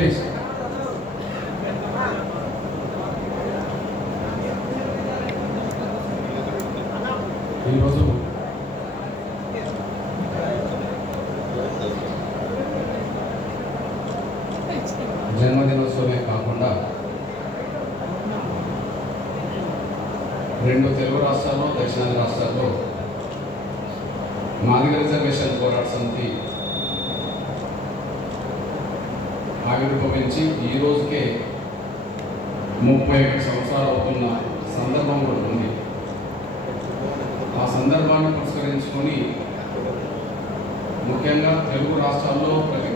Please. ఈరోజు జన్మదినోత్సవమే కాకుండా 2 తెలుగు రాష్ట్రాల్లో, దక్షిణాది రాష్ట్రాల్లో మాదిగ రిజర్వేషన్ పోరాట సమితి ఆవిర్భవించి ఈ రోజుకే 31 సంవత్సరాలు అవుతున్న సందర్భం కూడా ఉంది. ఆ సందర్భాన్ని పురస్కరించుకొని ముఖ్యంగా తెలుగు రాష్ట్రాల్లో ప్రతి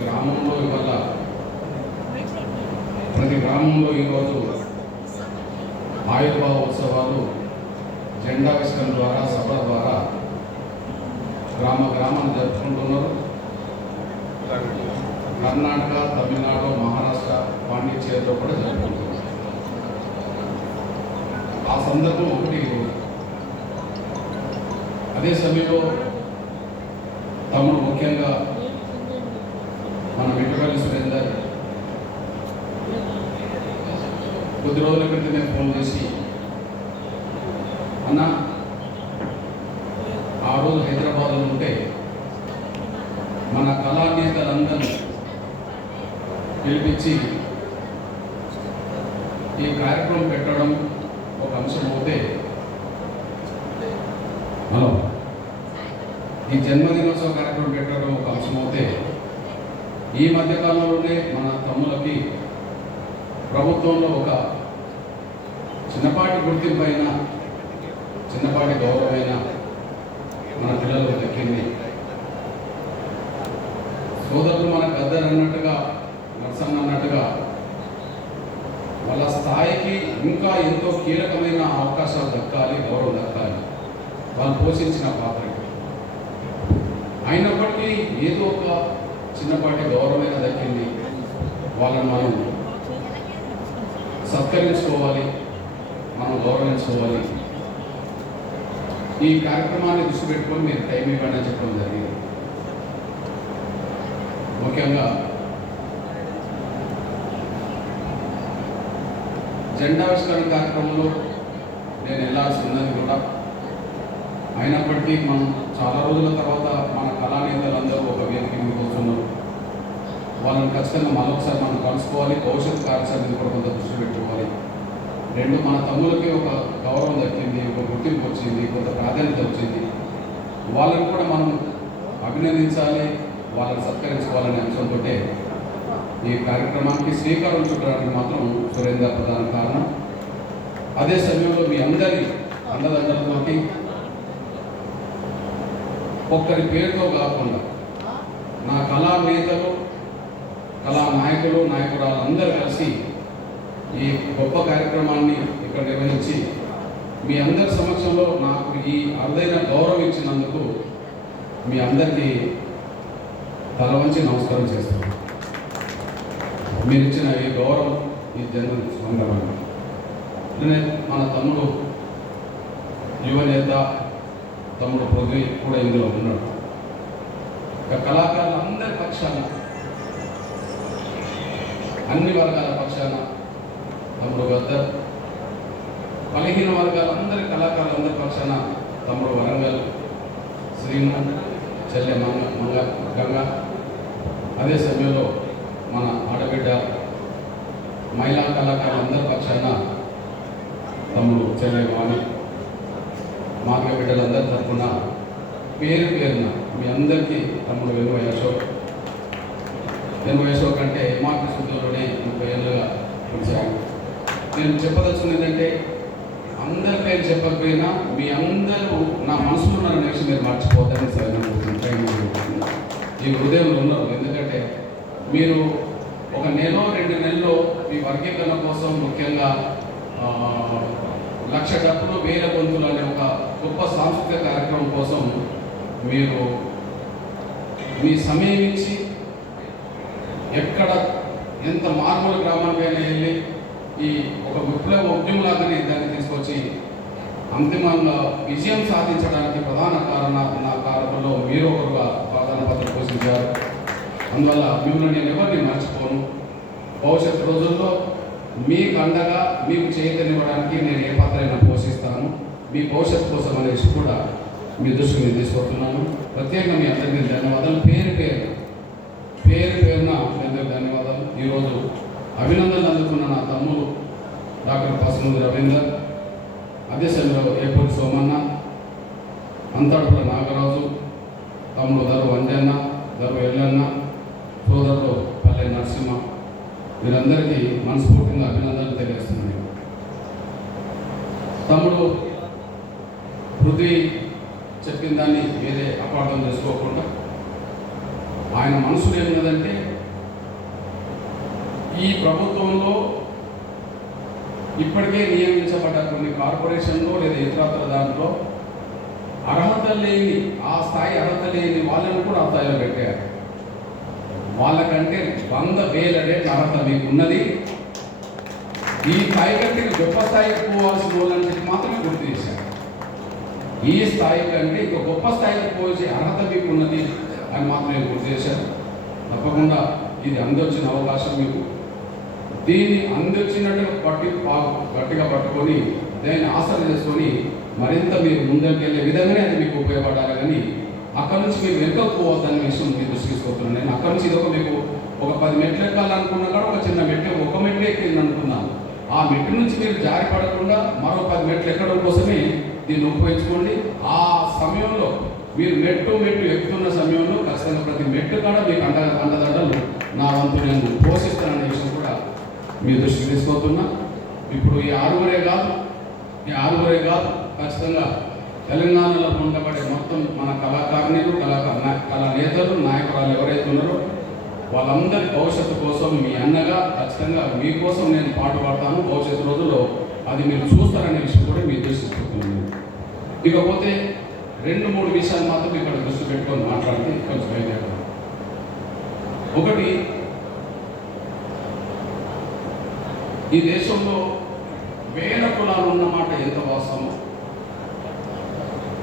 గ్రామంలో ఈరోజు ఆయుర్భావ ఉత్సవాలు జెండావిష్కరణ ద్వారా, సభల ద్వారా గ్రామాన్ని జరుపుకుంటున్నారు. కర్ణాటక, తమిళనాడు, మహారాష్ట్ర, పాండిచేరిలో కూడా జరుపుకుంటున్నారు. ఆ సందర్భం ఒకటి. అదే సమయంలో తమ్ముడు ముఖ్యంగా మన వెంకటపల్లి సురేందర్ కొద్ది రోజుల క్రితమే ఫోన్ చేసి, అన్న ఆ రోజు హైదరాబాద్లో ఉంటే మన కళానేతలందరూ పిలిపించి ఈ కార్యక్రమం పెట్టడం ఒక అంశం అవుతే, హలో, ఈ జన్మదినోత్సవ కార్యక్రమం పెట్టడం ఒక అంశం అవుతే, ఈ మధ్యకాలంలోనే మన తమ్ములకి ప్రభుత్వంలో ఒక చిన్నపాటి గుర్తింపైన, చిన్నపాటి గౌరవమైన మన పిల్లలకు దక్కింది. సోదరులు మన గద్దర్ అన్నట్టుగా, నర్సన్న అన్నట్టుగా వాళ్ళ స్థాయికి ఇంకా ఎంతో కీలకమైన అవకాశాలు దక్కాలి, గౌరవం దక్కాలి. వాళ్ళు పోషించిన పాత్ర అయినప్పటికీ ఏదో ఒక చిన్నపాటి గౌరవమైన దక్కింది. వాళ్ళని మనం సత్కరించుకోవాలి, మనం గౌరవించుకోవాలి. ఈ కార్యక్రమాన్ని దృష్టి పెట్టుకొని మీరు టైం ఇవ్వండి అని చెప్పడం జరిగింది. ముఖ్యంగా జెండావిష్కరణ కార్యక్రమంలో నేను వెళ్ళాల్సి ఉన్నది కూడా. అయినప్పటికీ మనం చాలా రోజుల తర్వాత మన కళానేతలందరూ ఒక వేదిక మీద కూర్చున్నారు. వాళ్ళని ఖచ్చితంగా మరొకసారి మనం కలుసుకోవాలి. భవిష్యత్ కార్యాచరణ కూడా కొంత దృష్టి పెట్టుకోవాలి. 2, మన తమ్ములకి ఒక గౌరవం దక్కింది, ఒక గుర్తింపు వచ్చింది, కొంత ప్రాధాన్యత వచ్చింది. వాళ్ళని కూడా మనం అభినందించాలి, వాళ్ళని సత్కరించుకోవాలనే అంశంతో ఈ కార్యక్రమానికి శ్రీకారం చుట్టడానికి మాత్రం సురేందర్ ప్రధాన కారణం. అదే సమయంలో మీ అందరి అండదండలతోటి ఒక్కరి పేరుతో కాకుండా నా కళా నేతలు, కళా నాయకులు, నాయకురాలు అందరూ కలిసి ఈ గొప్ప కార్యక్రమాన్ని ఇక్కడ నిర్వహించి మీ అందరి సమక్షంలో నాకు ఈ అరుదైన గౌరవం ఇచ్చినందుకు మీ అందరికీ తల వంచి నమస్కారం చేస్తున్నాను. మీరు ఇచ్చిన ఈ గౌరవం, ఈ జన్మదిన సందర్భంగా మన తమ్ముడు యువనేత తమ్ముడు పృథ్వీ కూడా ఇందులో ఉన్నాడు. కళాకారులందరి పక్షాన, అన్ని వర్గాల పక్షాన తమ్ముడు గద్దర్, బలహీన వర్గాలందరి కళాకారులందరి పక్షాన తమ్ముడు వరంగల్ శ్రీను, చెల్లె గంగ, అదే సమయంలో మన ఆడబిడ్డ మహిళా కళాకారులందరి పక్షాన తమ్ముడు చెల్లె వాణి, మాదిగ బిడ్డలందరి తరఫున పేరు పేరున మీ అందరికీ తమ్ముడు వెనువై అశోక్ అంటే ఎంఆర్పి సూత్రంలోనే 30 ఏళ్ళుగా పిలిచాను. నేను చెప్పదలుచుకుని ఏంటంటే, అందరి పేరు చెప్పకపోయినా మీ అందరూ నా మనసులో ఉన్న విషయం మీరు మర్చిపోతారని ఈ హృదయంలో ఉన్నారు. ఎందుకంటే మీరు ఒక 1-2 నెలల్లో మీ వర్గీకరణ కోసం, ముఖ్యంగా 1,00,000 డబ్బులు 1000 గొంతులు అనే ఒక గొప్ప సాంస్కృతిక కార్యక్రమం కోసం మీరు మీ సమయం ఇచ్చి ఎక్కడ ఎంత మారుమూల గ్రామానికైనా వెళ్ళి ఈ ఒక విప్లవ ఉద్యమంలాగానే దాన్ని తీసుకొచ్చి అంతిమంగా విజయం సాధించడానికి ప్రధాన కారణంలో మీరు ఒకరుగా ప్రధాన పాత్ర పోషించారు. అందువల్ల మిమ్మల్ని నేను ఎవరిని మర్చిపోను. భవిష్యత్తు రోజుల్లో మీకు అండగా మీకు చైతన్యవ్వడానికి నేను ఏ పాత్రైనా పోషిస్తాను. మీ భవిష్యత్తు కోసం అనేసి కూడా మీ దృష్టికి నేను తీసుకొస్తున్నాను. ప్రత్యేకంగా మీ అందరికీ ధన్యవాదాలు. పేరున మీ అందరికీ ధన్యవాదాలు. ఈరోజు అభినందనలు అందుకున్న నా తమ్ముడు డాక్టర్ పసుముది రవీందర్, అదే సమయంలో ఏపూరి సోమన్న, అంతడుపుల నాగరాజు, తమ్ముడు దరు వంజన్న, దరు ఎల్లన్న, సోదరుడు పల్లె నరసింహ, వీరందరికీ మనస్ఫూర్తిగా అభినందనలు తెలియజేస్తున్నాను. తమ్ముడు పృథ్వీ చెప్పిన దాన్ని వేరే అపార్థం చేసుకోకుండా ఆయన మనసులో ఏమున్నదంటే ఈ ప్రభుత్వంలో ఇప్పటికే నియమించబడ్డ కొన్ని కార్పొరేషన్లో లేదా ఇతరత్ర దాంట్లో అర్హత లేని ఆ స్థాయి అర్హత లేని వాళ్ళని కూడా ఆ స్థాయిలో పెట్టారు. వాళ్ళకంటే 100,000 రెట్ల అర్హత మీకు ఉన్నది. ఈ స్థాయి కంటే గొప్ప స్థాయికి పోవాల్సిన వాళ్ళని చెప్పి మాత్రమే గుర్తు చేశారు. ఈ స్థాయి కంటే ఇంకో గొప్ప స్థాయికి పోసే అర్హత మీకు ఉన్నది అని మాత్రమే గుర్తు చేశారు. తప్పకుండా ఇది అందొచ్చిన అవకాశం మీకు. దీన్ని అందొచ్చినట్టుగా గట్టిగా పట్టుకొని దాన్ని ఆసరా చేసుకొని మరింత మీరు ముందుకు వెళ్ళే విధంగానే అది మీకు ఉపయోగపడాలి. కానీ అక్కడ నుంచి మీరు వెనుకపోవద్దనే విషయం మీరు దృష్టిస్తున్నాను. నేను అక్కడ నుంచి ఇదొక మీకు ఒక 10 మెట్లు ఎక్కాలనుకున్నా కూడా ఒక చిన్న మెట్టు ఒక మెట్లు ఎక్కింది అనుకున్నాను. ఆ మెట్టు నుంచి మీరు జారి పడకుండా మరో 10 మెట్లు ఎక్కడం కోసమే దీన్ని ఉపయోగించుకోండి. ఆ సమయంలో మీరు మెట్టు ఎక్కుతున్న సమయంలో ఖచ్చితంగా ప్రతి మెట్టు కూడా మీకు అండదండలు నా వంతు నేను పోషిస్తాననే విషయం కూడా మీ దృష్టికి తీసుకొస్తున్నా. ఇప్పుడు ఈ ఆరుగురే కాదు ఖచ్చితంగా తెలంగాణలో ఉండబడే మొత్తం మన కళాకారులు కళా నేతలు నాయకురాలు ఎవరైతే ఉన్నారో వాళ్ళందరి భవిష్యత్తు కోసం మీ అన్నగా ఖచ్చితంగా మీకోసం నేను పాటు పడతాను. భవిష్యత్తు రోజుల్లో అది మీరు చూస్తారనే విషయం కూడా మీ దృష్టి తీసుకుంటున్నాను. ఇకపోతే 2-3 విషయాలు మాత్రం ఇక్కడ దృష్టి పెట్టుకొని మాట్లాడితే కొంచెం బయలుదేరడం. ఒకటి, ఈ దేశంలో వేల కులాలు ఉన్నమాట ఎంత వాస్తవమో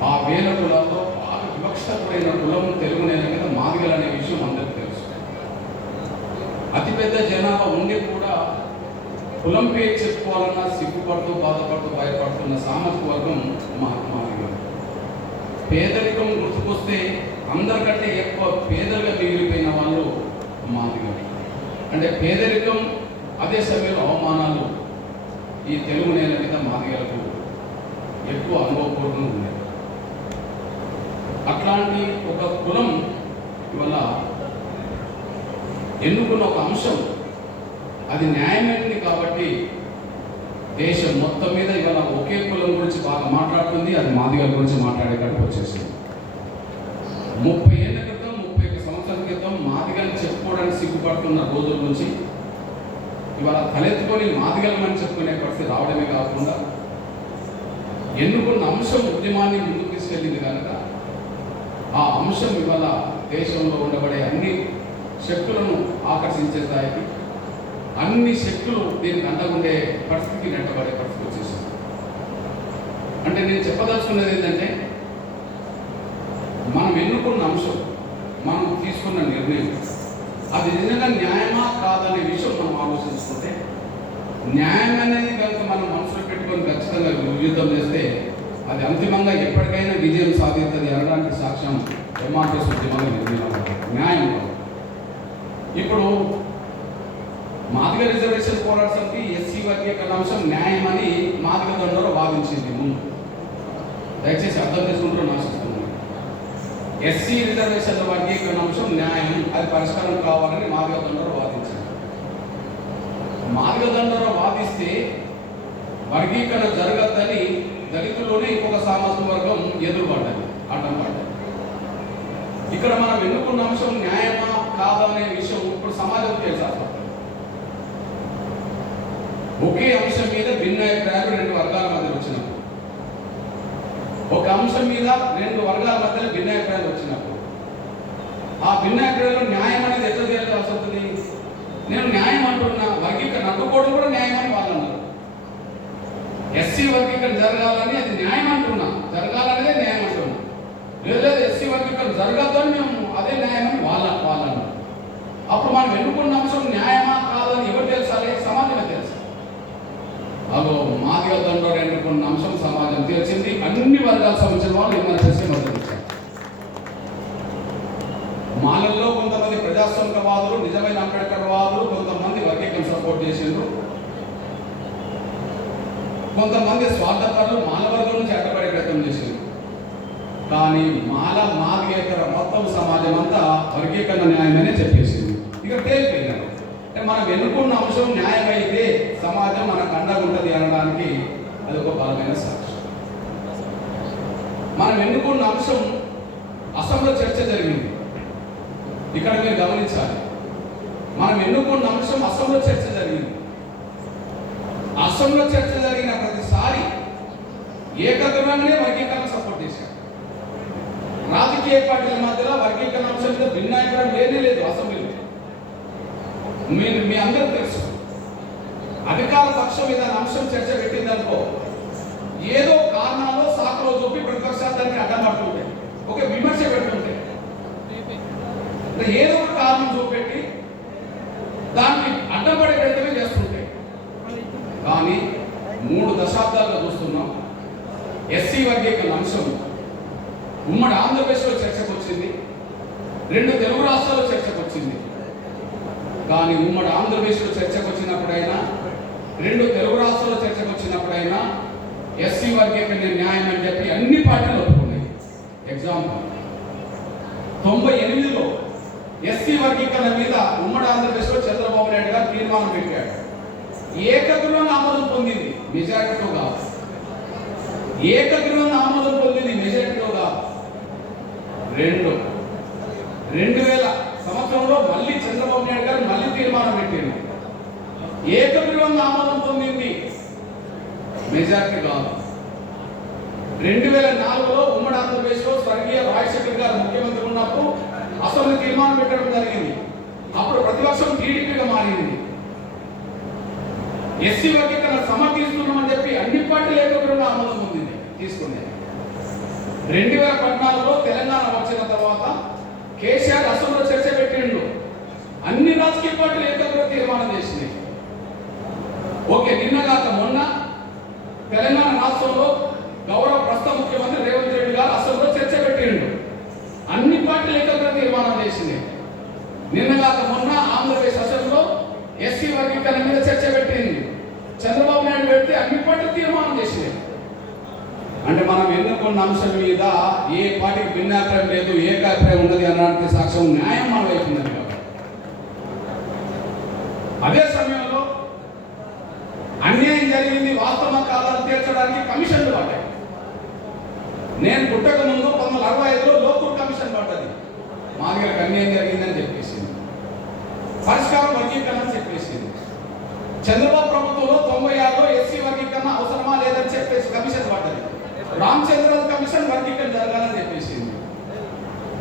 ఆ వేల కులాల్లో బాగా వివక్షమైన కులం తెలుగు నేల మీద మాదిగలు అనే విషయం అందరికీ తెలుసు. అతిపెద్ద జనాభా ఉండి కూడా కులం పేరు చెప్పుకోవాలన్నా సిగ్గుపడుతూ బాధపడుతూ భయపడుతున్న సామాజిక వర్గం మాదిగలు. పేదరికం గుర్తుకొస్తే అందరికంటే ఎక్కువ పేదలుగా మిగిలిపోయిన వాళ్ళు మాదిగలు. అంటే పేదరికం అదే సమయంలో అవమానాలు ఈ తెలుగు నేల మీద మాదిగలకు ఎక్కువ అనుభవపూర్వకంగా ఉన్నాయి. అట్లాంటి ఒక కులం ఇవాళ ఎన్నుకున్న ఒక అంశం అది న్యాయమైనది కాబట్టి దేశం మొత్తం మీద ఇవాళ ఒకే కులం గురించి బాగా మాట్లాడుతుంది. అది మాదిగల గురించి మాట్లాడేటట్టు వచ్చేసింది. 30 ఏళ్ల క్రితం 31 సంవత్సరాల క్రితం మాదిగలు చెప్పుకోవడానికి సిగ్గుపడుతున్న రోజుల నుంచి ఇవాళ తలెత్తుకొని మాదిగలమని చెప్పుకునే పరిస్థితి రావడమే కాకుండా ఎన్నుకున్న అంశం ఉద్యమాన్ని ముందుకు తీసుకెళ్ళింది కనుక ఆ అంశం ఇవాళ దేశంలో ఉండబడే అన్ని శక్తులను ఆకర్షించే స్థాయికి అన్ని శక్తులు దీనికి అండగుండే పరిస్థితికి నెట్టబడే పరిస్థితి వచ్చేసింది. అంటే నేను చెప్పదలుచుకున్నది ఏంటంటే మనం ఎన్నుకున్న అంశం మనం తీసుకున్న నిర్ణయం అది నిజంగా న్యాయమా కాదనే విషయం మనం ఆలోచించుకుంటే న్యాయం అనేది కనుక మనం మనసులో పెట్టుకొని ఖచ్చితంగా యుద్ధం చేస్తే అది అంతిమంగా ఎప్పటికైనా విజయం సాధిస్తుంది అనడానికి సాక్ష్యం ఎంఆర్ఎస్ ఉద్యమంగా నిర్ణయం న్యాయం. ఇప్పుడు మాదిగ రిజర్వేషన్ పోరాట సమితి ఎస్సీ వర్గీకరణ అంశం న్యాయం అని మాదిగ దండలో వాదించింది ముందు. దయచేసి అర్థం చేసుకుంటూ ఆశిస్తున్నాను. ఎస్సీ రిజర్వేషన్ల వర్గీకరణ అంశం న్యాయం, అది పరిష్కారం కావాలని మాదిగ దండలో వాదించింది. మాదిగ దండలో వాదిస్తే వర్గీకరణ జరగద్దని దళితుల్లోనే ఇంకొక సామాజిక వర్గం ఎదురుపడ్డది, అడ్డం పడ్డది. ఇక్కడ మనం ఎన్నుకున్న అంశం న్యాయమా కాదా అనే విషయం ఇప్పుడు సమాజం తేల్చాల్సి. ఒకే అంశం మీద భిన్నాభిప్రాయాలు 2 వర్గాల మధ్య వచ్చినప్పుడు, ఒక అంశం మీద 2 వర్గాల మధ్యలో భిన్నాభిప్రాయాలు వచ్చినప్పుడు ఆ భిన్నాభిప్రాయాలు న్యాయం అనేది ఎట్లా తేల్చాల్సి వస్తుంది? నేను న్యాయం అంటున్నా, వర్గీకరణ అడ్డుకోవడం కూడా న్యాయం అని వాళ్ళు అన్నారు. ఎస్సీ వర్గీకరణ జరగాలని అది న్యాయం అంటున్నా, జరగాలనేదే న్యాయం అంటున్నా. లేదు ఎస్సీ వర్గీకరణ జరగద్దు అని మేము అదే న్యాయం అని వాళ్ళు అన్నారు. అప్పుడు మనం ఎన్నుకున్న అంశం న్యాయమా కాదని ఎవరు మాదిగ దండోర ఎన్నుకున్న అంశం సమాజం తెలిసింది. అన్ని వర్గాల సంబంధించిన వాళ్ళు ఎమ్మెల్యేసీ మద్దతు ఇచ్చారు. మాలల్లో కొంతమంది ప్రజాస్వామికవాదులు, నిజమైన అంబేద్కర్ వాదులు, కొంతమంది వర్గీకరణ సపోర్ట్ చేసిండ్రు. కొంతమంది స్వార్థపరులు మాల వర్గం నుంచి అడ్డపడే ప్రయత్నం చేసిండ్రు. కానీ మాదిగేతర మొత్తం సమాజం అంతా వర్గీకరణ న్యాయమనే చెప్పేసింది. ఇక తేలిపోయినారు. అంటే మనం ఎన్నుకున్న అంశం న్యాయమైతే సమాజం మనకు అండగా ఉంటుంది అనడానికి అది ఒక బలమైన సాక్ష్యం. మనం ఎన్నుకున్న అంశం అసెంబ్లీలో చర్చ జరిగింది. ఇక్కడ మీరు గమనించాలి, మనం ఎన్నుకున్న అంశం అసెంబ్లీలో చర్చ జరిగింది. అసెంబ్లీలో చర్చ జరిగిన ప్రతిసారి ఏకగ్రీవంగానే వర్గీకరణ సపోర్ట్ చేశారు. రాజకీయ పార్టీల మధ్యలో వర్గీకరణ అంశం మీద భిన్నాభిప్రాయం లేనే లేదు. అసెంబ్లీలో మీ అందరూ తెలుసు, అధికార పక్షం ఏదైనా అంశం చర్చ పెట్టిందనుకో ఏదో కారణాలు సాకులో చూపి ప్రతిపక్షాలు దాన్ని అడ్డపడుతుంటాయి, ఒక విమర్శ పెడుతుంటాయి, ఏదో ఒక కారణం చూపెట్టి దానికి అడ్డపడే ప్రయత్నమే చేస్తుంటాయి. కానీ 3 దశాబ్దాలుగా చూస్తున్నాం ఎస్సీ వర్గీకరణ అంశం ఉమ్మడి ఆంధ్రప్రదేశ్లో చర్చకు వచ్చింది, 2 తెలుగు రాష్ట్రాల్లో చర్చకు వచ్చింది. కానీ ఉమ్మడి ఆంధ్రప్రదేశ్లో చర్చకు వచ్చినప్పుడైనా, 2 తెలుగు రాష్ట్రాల్లో చర్చకు వచ్చినప్పుడైనా ఎస్సీ వర్గీకరణ న్యాయం అని చెప్పి అన్ని పార్టీలు ఒప్పుకున్నాయి. ఎగ్జాంపుల్ 98లో ఎస్సీ వర్గీకరణ మీద ఉమ్మడి ఆంధ్రప్రదేశ్లో చంద్రబాబు నాయుడు గారు తీర్మానం పెట్టాడు. ఏకగ్రీవంగా ఆమోదం పొందింది, మెజారిటీతో కాదు. ఏకగ్రీవంగా ఆమోదం పొందింది, మెజారిటీతో కాదు. 2000 సంవత్సరంలో మళ్ళీ చంద్రబాబు నాయుడు గారు మళ్ళీ తీర్మానం పెట్టింది. ఏకగ్రీవంగా ఆమోదం పొందింది, మెజారిటీ కాదు. 2004లో ఉమ్మడి ఆంధ్రప్రదేశ్లో స్వర్గీయ రాజశేఖర్ గారు ముఖ్యమంత్రి ఉన్నప్పుడు అసెంబ్లీ తీర్మానం పెట్టడం జరిగింది. అప్పుడు ప్రతిపక్షం టీడీపీగా మారింది. ఎస్సీ వర్గీకరణ సమర్థిస్తున్నామని చెప్పి అన్ని పార్టీలు ఏకగ్రీవంగా ఆమోదం పొందింది, తీసుకునేది. 2014లో తెలంగాణ వచ్చిన తర్వాత కేసీఆర్ అసెంబ్లీలో చర్చ పెట్టిండు, అన్ని రాజకీయ పార్టీలు ఏకగ్రీవ తీర్మానం చేసింది. ఓకే, నిన్నగాక మొన్న తెలంగాణ రాష్ట్రంలో గౌరవ ప్రస్తుత ముఖ్యమంత్రి రేవంత్ రెడ్డి గారు అసెంబ్లీలో చర్చ పెట్టిండు, అన్ని పార్టీలు ఏకగ్రీవ తీర్మానం చేసింది. నిన్నగాక మొన్న ఆంధ్రప్రదేశ్ అసెంబ్లీలో ఎస్సీ వర్గీకరణ మీద చర్చ పెట్టింది, చంద్రబాబు నాయుడు పెడితే అన్ని పార్టీలు తీర్మానం చేసింది. అంటే మనం ఎన్నుకున్న అంశం మీద ఏ పార్టీకి భిన్నాభిప్రాయం లేదు, ఏకాభిప్రాయం ఉన్నది అనడానికి సాక్ష్యం న్యాయం మన వైపు ఉన్నది. అదే సమయంలో అన్యాయం జరిగింది, వాస్తవ కాలాలు తీర్చడానికి కమిషన్లు పడ్డాయి. నేను పుట్టక ముందు 1965లో లోకూర్ కమిషన్ పడ్డది, మాదిగలకు అన్యాయం జరిగిందని చెప్పేసింది, పరిష్కారం వర్గీకరణ చెప్పేసింది. చంద్రబాబు ప్రభుత్వంలో 96లో ఎస్సీ వర్గీకరణ అవసరమా లేదని చెప్పేసి కమిషన్ పడ్డది, రామచంద్రరావు కమిషన్ వర్గీకరణ జరగాలని చెప్పేసింది.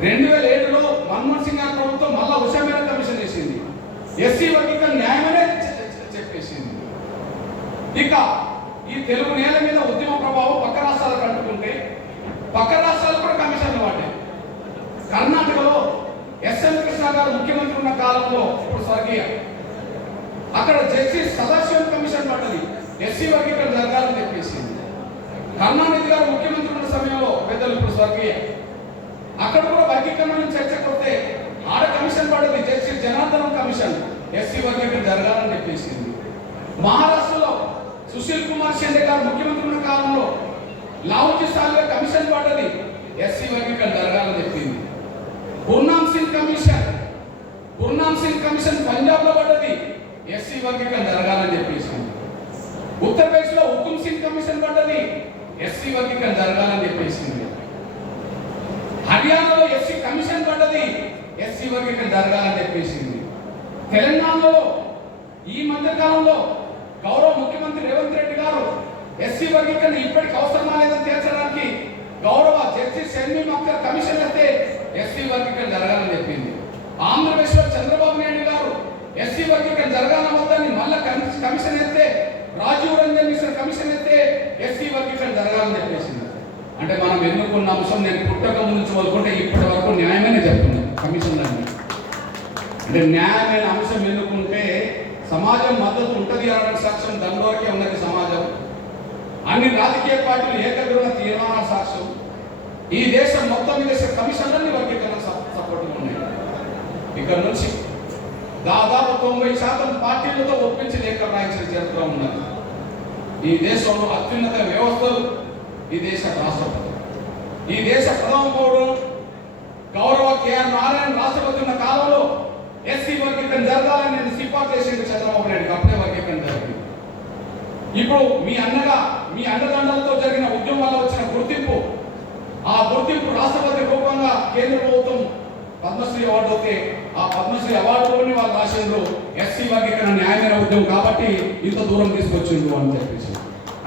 2007లో మన్మోహన్ సింగ్ గారి ప్రభుత్వం మళ్ళా ఉషామేర కమిషన్ వేసింది, ఎస్సీ వర్గీకరణ న్యాయమనే చెప్పేసింది. ఇక ఈ తెలుగు నేల మీద ఉద్యమ ప్రభావం పక్క రాష్ట్రాలకు అంటుకుంటే పక్క రాష్ట్రాలు కూడా కమిషన్లు పడ్డాయి. కర్ణాటకలో ఎస్ఎం కృష్ణ గారు ముఖ్యమంత్రి ఉన్న కాలంలో, ఇప్పుడు స్వర్గీయ, అక్కడ జస్టిస్ సదాశివన్ కమిషన్ పడ్డది, ఎస్సీ వర్గీకరణ జరగాలని చెప్పేసింది. కరుణానిధి గారు ముఖ్యమంత్రి ఉన్న సమయంలో పెద్దలు, ఇప్పుడు స్వర్గీయ, అక్కడ కూడా వర్గీకరణ చర్చకు వస్తే ఆడ కమిషన్ పడ్డది, జస్టిస్ జనార్దనం కమిషన్, ఎస్సీ వర్గీకరణ జరగాలని చెప్పేసింది. మహారాష్ట్రలో సుశీల్ కుమార్ షిండే గారు ముఖ్యమంత్రి ఉన్న కాలంలో లావుజీ సాల్వే కమిషన్ పడ్డది, ఎస్సీ వర్గీకరణ జరగాలని చెప్పింది. గుర్నామ్ సింగ్ కమిషన్ పంజాబ్ లో పడ్డది, ఎస్సీ వర్గీకరణ జరగాలని చెప్పేసింది. ఉత్తరప్రదేశ్ లో హుకుమ్ సింగ్ కమిషన్ పడ్డది, ఎస్సీ వర్గీకరణ జరగాలని చెప్పేసింది. హర్యానాలో ఎస్సీ కమిషన్ పడ్డది, ఎస్సీ వర్గీకరణ జరగాలని చెప్పేసింది. తెలంగాణలో ఈ మధ్య కాలంలో గౌరవ ముఖ్యమంత్రి రేవంత్ రెడ్డి గారు ఎస్సీ వర్గీకరణ ఇప్పటికి అవసరమా లేదని తీర్చడానికి గౌరవ జస్టిస్ షమీం అఖ్తర్ కమిషన్ వేస్తే ఎస్సీ వర్గీకరణ జరగాలని చెప్పింది. ఆంధ్రప్రదేశ్లో చంద్రబాబు నాయుడు గారు ఎస్సీ వర్గీకరణ జరగాలని వద్దని మళ్ళా కమిషన్ వేస్తే, రాజీవ్ రంజన్ మిశ్రా కమిషన్ వేస్తే ఎస్సీ వర్గీకరణ జరగాలని చెప్పేసింది. అంటే మనం ఎన్నుకున్న అంశం నేను పుట్టక ముందు చదువుకుంటే ఇప్పటి వరకు న్యాయమనే చెప్తున్నాను కమిషన్లన్నీ. అంటే న్యాయమైన అంశం ఎన్నుకుంటే సమాజం మద్దతు ఉంటుంది అనడానికి సాక్ష్యం దండోరకే ఉన్నది సమాజం. అన్ని రాజకీయ పార్టీలు ఏకగ్రీవ తీర్మానాల సాక్ష్యం ఈ దేశం మొత్తం మీద కమిషన్లన్నీ వర్గీకరణ సపోర్ట్గా ఉన్నాయి. ఇక్కడ నుంచి దాదాపు 90% పార్టీలతో ఒప్పించి లేఖలు రాయించిన చరిత్ర ఉన్నది. ఈ దేశంలో అత్యున్నత వ్యవస్థలు ఈ దేశ రాష్ట్రపతి, ఈ దేశ ప్రథమ పౌరుడు గౌరవ కేఆర్ నారాయణ రాష్ట్రపతి ఉన్న కాలంలో ఎస్సీ వర్గీకరణ జరగాలని నేను సిఫార్సు చేసింది చంద్రబాబు నాయుడు. అప్పుడే వర్గీకరణ జరిగింది. ఇప్పుడు మీ అండదండలతో జరిగిన ఉద్యమాల్లో వచ్చిన గుర్తింపు, ఆ గుర్తింపు రాష్ట్రపతి రూపంగా కేంద్ర ప్రభుత్వం పద్మశ్రీ అవార్డు అయితే ఆ పద్మశ్రీ అవార్డులోని వాళ్ళు రాసిండ్రు ఎస్సీ వర్గీకరణ న్యాయమైన ఉద్యమం కాబట్టి ఇంత దూరం తీసుకొచ్చిండ్రు అని చెప్పేసి.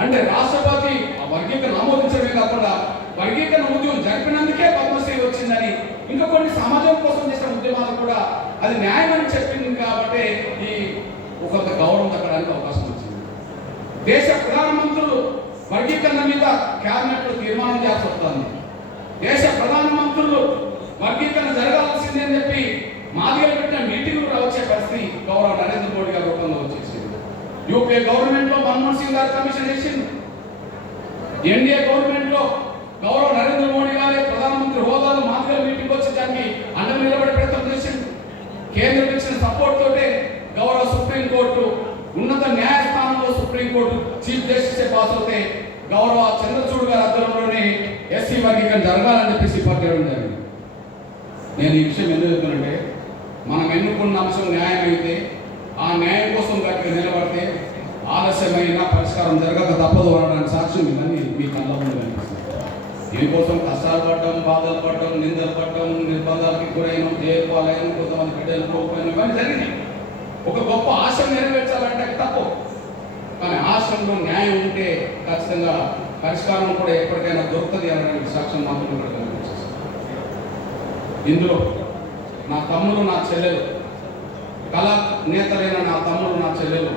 అంటే రాష్ట్రపతి ఆ వర్గీకరణ ఆమోదించడమే కాకుండా వర్గీకరణ ఉద్యమం జరిపినందుకే పద్మశ్రీ వచ్చిందని, ఇంకా కొన్ని సమాజం కోసం చేసిన ఉద్యమాలు కూడా అది న్యాయమని చెప్పింది కాబట్టి ఈ కొంత గౌరవం దక్కడానికి అవకాశం వచ్చింది. దేశ ప్రధానమంత్రులు వర్గీకరణ మీద క్యాబినెట్ లో తీర్మానం చేయాల్సి వస్తుంది. దేశ ప్రధానమంత్రులు వర్గీకరణ జరగాల్సిందే అని చెప్పి మాదిగలు పెట్టిన మీటింగ్లు వచ్చే పరిస్థితి గౌరవ నరేంద్ర మోడీ గారి రూపంలో వచ్చేసింది. యూపీఏ గవర్నమెంట్ లో మన్మోహన్ సింగ్ గారు కమిషన్ వేసింది. ఎన్డీఏ గవర్నమెంట్ లో గౌరవ నరేంద్ర మోడీ గారే ప్రధానమంత్రి హోదాలో మాదిగల మీటింగ్ వచ్చి దానికి అండగా నిలబడే ప్రయత్నం చేసింది. కేంద్రం ఇచ్చిన సపోర్ట్ తోటే గౌరవ సుప్రీంకోర్టు ఉన్నత న్యాయస్థానంలో సుప్రీంకోర్టు చీఫ్ జస్టిస్ పాస్ అవుతే గౌరవ చంద్రచూడ్ గారి ఆధ్వర్యంలోనే ఎస్సీ వర్గీకరణ జరగాలని చెప్పి సిఫార్సు చేయడం జరిగింది. నేను ఈ విషయం ఎందుకు చెప్తానంటే, మనం ఎన్నుకున్న అంశం న్యాయం అయితే ఆ న్యాయం కోసం గట్టిగా నిలబడితే ఆలస్యమైన పరిష్కారం జరగక తప్పదు అనడానికి సాక్ష్యం ఇవన్నీ మీ కళ్ళ ముందు కనిపిస్తుంది. దీనికోసం కష్టాలు పడడం, బాధలు పడడం, నిందలు పడడం, నిర్బంధాలకి గురైన, జైలు పాలైన, కొంతమంది బిడ్డలు కోల్పోయిన ఇవన్నీ జరిగినాయి. ఒక గొప్ప ఆశ నెరవేర్చాలంటే తప్పు, కానీ ఆశంలో న్యాయం ఉంటే ఖచ్చితంగా పరిష్కారం కూడా ఎప్పటికైనా దొరుకుతుంది అనడానికి సాక్ష్యం మాత్రం ఇక్కడ కనిపించేస్తుంది. ఇందులో నా తమ్ముడు, నా చెల్లెలు, కళా నేతలైన నా తమ్ముడు, నా చెల్లెలు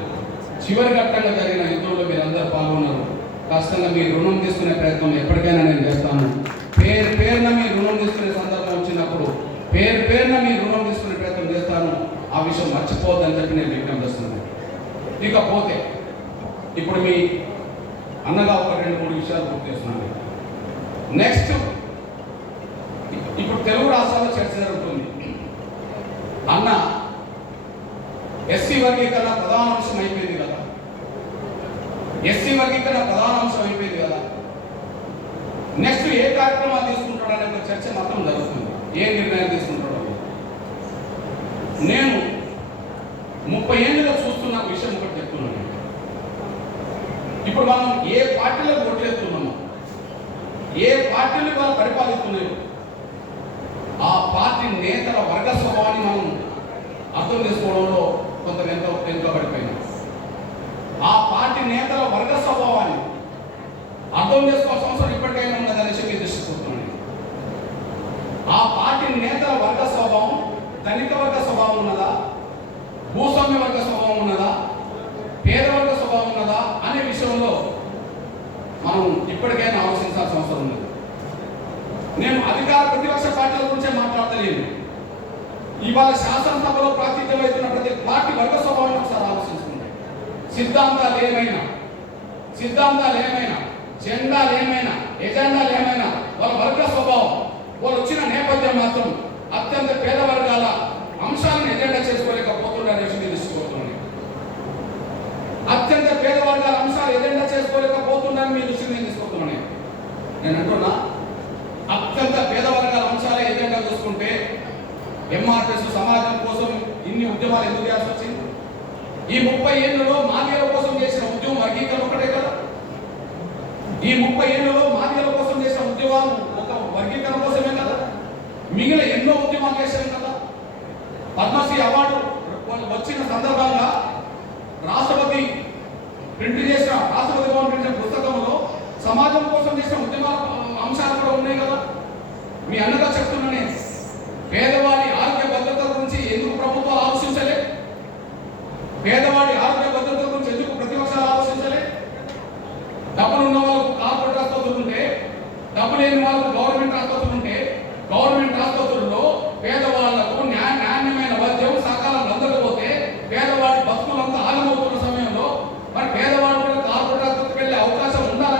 చివరి ఘట్టంగా జరిగిన యుద్ధంలో మీరందరూ పాల్గొన్నారు. ఖచ్చితంగా మీ రుణం తీసుకునే ప్రయత్నం ఎప్పటికైనా నేను చేస్తాను. పేరున మీ రుణం తీసుకునే సందర్భం వచ్చినప్పుడు పేరున మీ రుణం తీసుకునే ప్రయత్నం చేస్తాను. ఆ విషయం మర్చిపోవద్దని చెప్పి నేను విజ్ఞప్తి చేస్తున్నాను. ఇకపోతే ఇప్పుడు మీ అన్నగా ఒక 2-3 విషయాలు గుర్తు చేస్తున్నాను. నెక్స్ట్, ఇప్పుడు తెలుగు రాష్ట్రాల్లో చర్చ జరుగుతుంది. అన్న ఎస్సీ వర్గీకరణ ప్రధాన అంశం అయిపోయింది కదా, ఎస్సీ వర్గీకరణ ప్రధాన అంశం అయిపోయింది కదా, నెక్స్ట్ ఏ కార్యక్రమాలు తీసుకుంటాడనే ఒక చర్చ మాత్రం జరుగుతుంది. ఏ నిర్ణయం తీసుకుంటాడో నేను 30 ఏళ్ళుగా చూస్తున్న విషయం ఒకటి చెప్తున్నాను. ఇప్పుడు మనం ఏ పార్టీలో ఓట్లేస్తున్నామో, ఏ పార్టీలు వాళ్ళు పరిపాలిస్తున్నాయో ఆ పార్టీ నేతల వర్గ స్వభావాన్ని మనం అర్థం చేసుకోవడంలో కొంత వెనుకబడిపోయినాం. ఆ పార్టీ నేతల వర్గ స్వభావాన్ని అర్థం చేసుకోవాల్సిన అవసరం ఇప్పటికైనా ఉన్నదనేసి మీరు దృష్టిస్తున్నాను. ఆ పార్టీ నేతల వర్గ స్వభావం ధనిక వర్గ స్వభావం ఉన్నదా, భూస్వామ్య వర్గ స్వభావం ఉన్నదా, పేదవర్గ స్వభావం ఉన్నదా అనే విషయంలో మనం ఇప్పటికైనా ఆలోచించాల్సిన అవసరం ఉంది. నేను అధికార ప్రతిపక్ష పార్టీల గురించే మాట్లాడలేను. ఇవాళ శాసనసభలో ప్రాతినిధ్యం అవుతున్న ప్రతి పార్టీ వర్గ స్వభావం ఒకసారి ఆలోచించుకుంటే, సిద్ధాంతాలు ఏమైనా, జెండాలు ఏమైనా, ఎజెండాలు ఏమైనా, వాళ్ళ వర్గ స్వభావం, వాళ్ళు వచ్చిన నేపథ్యం మాత్రం అత్యంత పేద వర్గాల అంశాలను ఎజెండా చేసుకోలేకపోతున్నారనే విషయం తెలుసుకోవాలి. అత్యంత పేద వర్గాల అంశాలు ఎజెండా చేసుకోలేకపోతున్నారని మీ దృష్టిని నేను తీసుకుంటున్నాను. నేను అంటున్నా, అత్యంత పేద వర్గాల అంశాలే ఎజెండా చూసుకుంటే ఎంఆర్ఎస్ సమాజం కోసం ఇన్ని ఉద్యమాలు ఎందుకు చేయాల్సి వచ్చింది? ఈ 30 ఏళ్లలో మాదిగల కోసం చేసిన ఉద్యమం వర్గీకరణ ఒకటే కదా. ఈ 30 ఏళ్లలో మాదిగల కోసం చేసిన ఉద్యమాలు ఒక వర్గీకరణ కోసమే కదా. మిగిలిన ఎన్నో ఉద్యమాలు చేశారు కదా. పద్మశ్రీ అవార్డు వచ్చిన సందర్భంగా రాష్ట్రపతి భవన్ ప్రింట్ చేసిన పుస్తకంలో సమాజం కోసం చేసిన ఉద్యమాల అంశాలు కూడా ఉన్నాయి కదా. మీ అన్నగా చెప్తున్నానే, పేదవాడి ఆరోగ్య భద్రత గురించి ఎందుకు ప్రభుత్వాలు ఆలోచించలే? పేదవాడి ఆరోగ్య భద్రత గురించి ఎందుకు ప్రతిపక్షాలు ఆలోచించలే? డబ్బులు ఉన్న వాళ్ళకు కార్పొరేట్ ఆసుపత్రులు ఉంటే, డబ్బు లేని వాళ్ళకు గవర్నమెంట్ ఆసుపత్రులు ఉంటే, గవర్నమెంట్ ఆసుపత్రుల్లో పేదవాళ్లకు నాణ్యమైన వైద్యం సకాలంలో అందకపోతే పేదవాడి బతుకులంతా ఆగమవుతున్న సమయంలో మరి పేదవాడు కూడా కార్పొరేట్ ఆసుపత్రికి వెళ్ళే అవకాశం ఉండాలి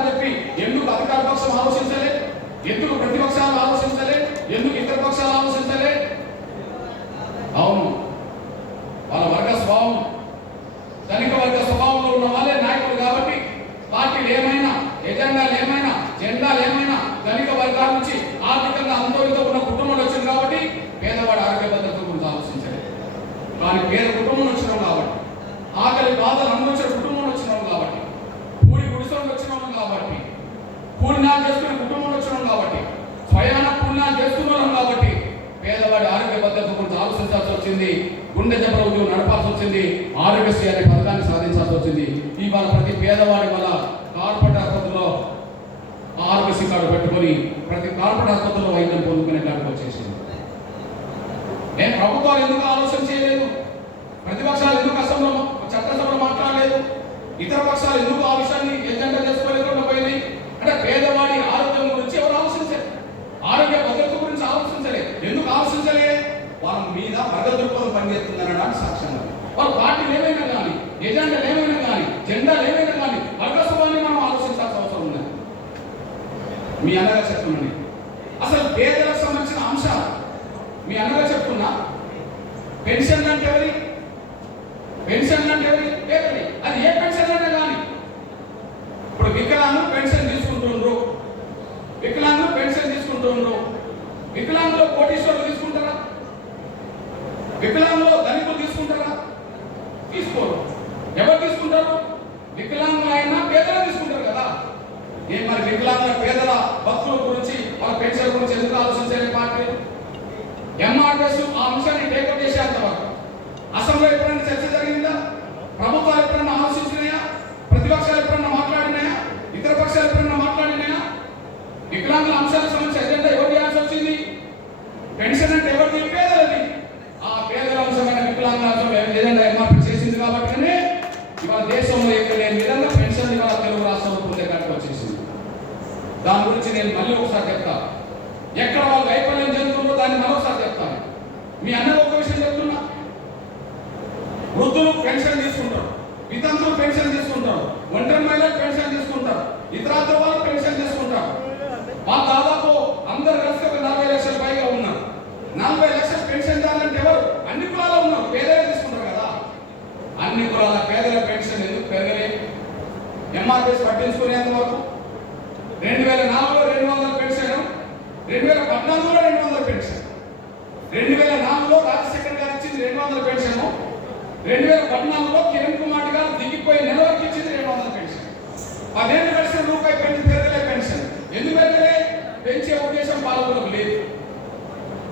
పుణ్యాలు చేసుకునే కుటుంబంలో వచ్చినాం కాబట్టి, స్వయాన పుణ్యాలు చేస్తున్నాం కాబట్టి పేదవాడి ఆరోగ్య భద్రత గురించి ఆలోచించాల్సి వచ్చింది. గుండె జబ్బుల ఉద్యోగం నడపాల్సి వచ్చింది. ఆరోగ్యశ్రీ అనే పథకాన్ని సాధించాల్సి వచ్చింది. ఇవాళ ప్రతి పేదవాడి వల్ల కార్పొరేట్ ఆసుపత్రిలో ఆరోగ్యశ్రీ కార్డు పెట్టుకొని ప్రతి కార్పొరేట్ ఆసుపత్రిలో వైద్యం పొందుకునే కార్డు వచ్చేసింది. నేను ప్రభుత్వాలు ఎందుకు ఆలోచన చేయలేదు? ప్రతిపక్షాలు ఎందుకు అసెంబ్లీలో చట్టసభలో మాట్లాడలేదు? ఇతర పక్షాలు ఎందుకు ఆ విషయాన్ని ఎజెండా చేసుకోలేకుండా పోయినాయి? అంటే పేదవాడి ఆరోగ్యం గురించి ఎవరు ఆలోచించారు? ఆరోగ్య భద్రత గురించి ఆలోచించలేదు. ఎందుకు ఆలోచించలే? వాళ్ళ మీద వర్గ దృక్పథం పనిచేస్తుందనడానికి సాక్ష్యంగా వాళ్ళ పార్టీలు ఏమైనా కానీ, ఎజెండాలు ఏమైనా కానీ, జెండాలు ఏమైనా కానీ వర్గస్వాన్ని మనం ఆలోచించాల్సిన అవసరం ఉంది. మీ అన్నగా చెప్తున్నాను, అసలు పేదలకు సంబంధించిన అంశాలు మీ అన్నగా చెప్తున్నా. పెన్షన్ అంటే ఎవరి? పెన్షన్ అంటే ఎవరి? పేదది. అది ఏ పెన్షన్ అంటే కానీ ఇప్పుడు వికలాంగులు పెన్షన్ తీసుకుంటుండ్రు, వికలాంగులు పెన్షన్ తీసుకుంటుండ్రు. వికలాంగులు కోటీశ్వరులు తీసుకుంటారా? వికలాంగులు ధనికులు తీసుకుంటారా? తీసుకోరు. ఎవరు తీసుకుంటారు? వికలాంగులు అయినా పేదలు తీసుకుంటారు కదా. ఏ మరి వికలాంగుల పేదల భక్తుల గురించి వాళ్ళ పెన్షన్ గురించి ఎందుకు ఆలోచించాలి పార్టీ? ఎంఆర్ఎస్ ఆ అంశాన్ని టేకప్ చేసేంత వరకు అసెంబ్లీలో ఎప్పుడైనా చర్చ జరిగిందా? ప్రభుత్వాలు ఎప్పుడైనా ఆలోచించినాయా? ప్రతిపక్షాలు ఎప్పుడైనా మాట్లాడినాయా? ఇతర పక్షాలు ఎప్పుడైనా మాట్లాడినాయా? వికలాంగుల అంశాలకు సంబంధించి ఎజెండా ఎవరు చేయాల్సి వచ్చింది? పెన్షన్ అంటే ఎవరిది? పేదలది. ఆ పేదల అంశమైన వికలాంగుల అంశం ఎజెండా ఎంఆర్పీ చేసింది కాబట్టినే ఇవాళ దేశంలో ఎక్కడ లేని విధంగా పెన్షన్ ఇవాళ తెలుగు రాష్ట్రంలో పొందేటట్టు వచ్చేసింది. దాని గురించి నేను మళ్ళీ ఒకసారి చెప్తా. ఎక్కడ వాళ్ళు వైఫల్యం చెందుతుందో దాన్ని మరొకసారి చెప్తాను. మీ అన్నకు ఒక విషయం చెప్తున్నా. వృద్ధులు పెన్షన్ తీసుకుంటారు, వితంతులు పెన్షన్ తీసుకుంటారు, ఒంటరి మహిళలు పెన్షన్ తీసుకుంటారు, ఇతరాత్ర వాళ్ళు పెన్షన్ తీసుకుంటారు. వాళ్ళు దాదాపు అందరు కలిసి ఒక 40 లక్షల పైగా ఉన్నారు. 40 లక్షల పెన్షన్ దారులంటే ఎవరు? అన్ని కులాలు ఉన్నారు. పేదలే తీసుకుంటారు కదా. అన్ని కులాల పేదల పెన్షన్ ఎందుకు పెరగలేదు? ఎంఆర్ఎస్ పట్టించుకునేంత వరకు 2004లో 200 పెన్షన్, 2014లో 200 పెన్షన్, 2004లో రాజశేఖర్ గారు ఇచ్చింది 200 పెన్షన్, 2014లో కిరణ్ కుమార్ గారు దిగిపోయి నెల వరకు ఇచ్చింది 200 పెన్షన్. 10 లక్షల రూపాయలు పెరగలే పెన్షన్. ఎందుకు పెరగలే? పెంచే ఉద్దేశం పాలకులకు లేదు,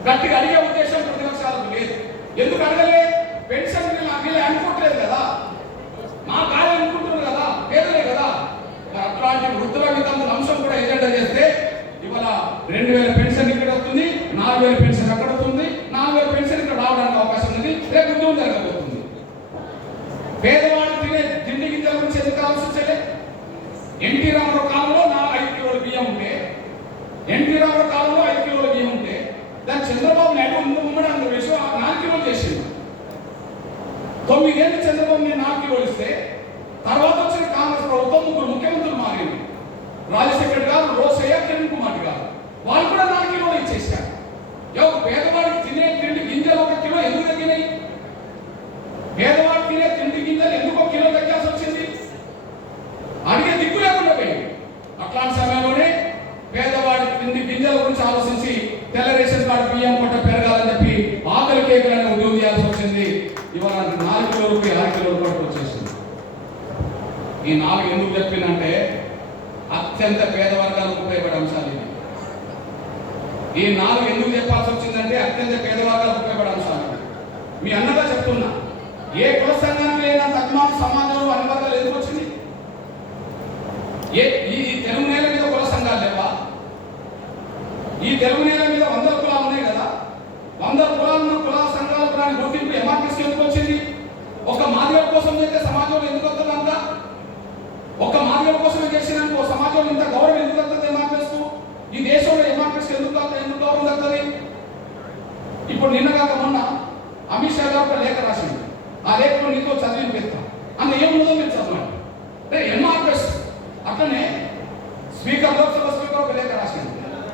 గట్టిగా అడిగే ఉద్దేశం ప్రతిపక్షాలకు లేదు. ఎందుకు అడగలే? పెన్షన్ వీళ్ళు అనుకోవట్లేదు కదా, మా కాలం అనుకుంటున్నారు కదా, పేదలే కదా. అట్లాంటి వృద్ధుల వితంతుల అంశం కూడా ఎజెండా చేస్తే ఇవాళ 2000 పెన్షన్ ఇక్కడ వస్తుంది, 4000 పెన్షన్ అక్కడ వస్తుంది, 4000 పెన్షన్ ఇక్కడ రావడానికి అవకాశం ఉంది. రేపు ఉద్యోగం జరగబోతుంది. పేదవాడు తినే తిండి గింజల గురించి ఎందుకు ఆలోచించలే? ఎన్టీ రామారావు కాలంలో 5 కిలోల బియ్యం ఉంటే, ఎన్టీ రామారావు కాలంలో 5 కిలోల బియ్యం ఉంటే దాన్ని చంద్రబాబు నాయుడు ఉమ్మడి అందులో వేసి 4 కిలోలు చేసింది. 9 ఏళ్ళు చంద్రబాబు నాయుడు 4 కిలోలు ఇస్తే తర్వాత వచ్చిన కాంగ్రెస్ ప్రభుత్వం 3 ముఖ్యమంత్రులు మారింది. రాజశేఖర్ గారు, రోసయ్య, కిరణ్ కుమార్ గారు, వాళ్ళు కూడా 4 కిలోలు ఇచ్చేసారు. ఎవరు? పేదవాడికి తినే తిండి గింజలు 1 కిలో ఎందుకు తగ్గినాయి? పేదవాడు తినే తిండి గింజలు ఎందుకు 1 కిలో తగ్గాల్సి వచ్చింది? అడిగే దిక్కు లేకుండా పోయింది. అట్లాంటి సమయంలోనే పేదవాడి తిండి గింజల గురించి ఆలోచించి తెల్ల రేషన్ కార్డు బియ్యం కొట్ట పెరగాలని చెప్పి ఆకలి కేకులను ఉద్యోగం చేయాల్సి వచ్చింది. ఇవాళ 4 కిలో రూపాయలు 6 కిలో రూపాయలు వచ్చేసింది. ఈ 4 ఎందుకు చెప్పిందంటే అత్యంత పేద వర్గాలకు ఉపయోగపడే అంశాలు ఇవి. ఈ 4 ఎందుకు చెప్పాల్సి వచ్చిందంటే అత్యంత పేద వర్గాలకు ఉపయోగపడే అంశాలు. మీ అన్నగా చెప్తున్నా, ఏ కుల సంఘానికి లేనంత అభిమాన సమాజంలో అనుబంధాలు ఎందుకు వచ్చింది? ఈ తెలుగు నేల మీద కుల సంఘాలు లేవా? ఈ తెలుగు నేల మీద 100 కులాలు ఉన్నాయి కదా. 100 కులాలున్న కుల సంఘాలకు రాని గుర్తింపు ఎంఆర్ఎస్కి ఎందుకు వచ్చింది? ఒక మాదిగల కోసం చేస్తే సమాజంలో ఎందుకు వస్తుంది అంత? ఒక మాదిగల కోసమే చేసినానికి ఒక సమాజంలో ఇంత గౌరవం ఎందుకు వస్తుంది ఎంఆర్ఎస్కు? ఈ దేశంలో ఎంఆర్ఎస్కి ఎందుకు గౌరవం దక్కుతుంది? ఇప్పుడు నిన్న కాక మొన్న అమిత్ షా గారు ఒక లేఖ రాసింది. ఆ లేఖను నీతో చదివి పెడతాం. అందులో ఏముందో మీరు చదవండి. ఎంఆర్ఎస్ అట్లనే స్పీకర్, లోక్సభ స్పీకర్ ఒక లేఖ రాసింది.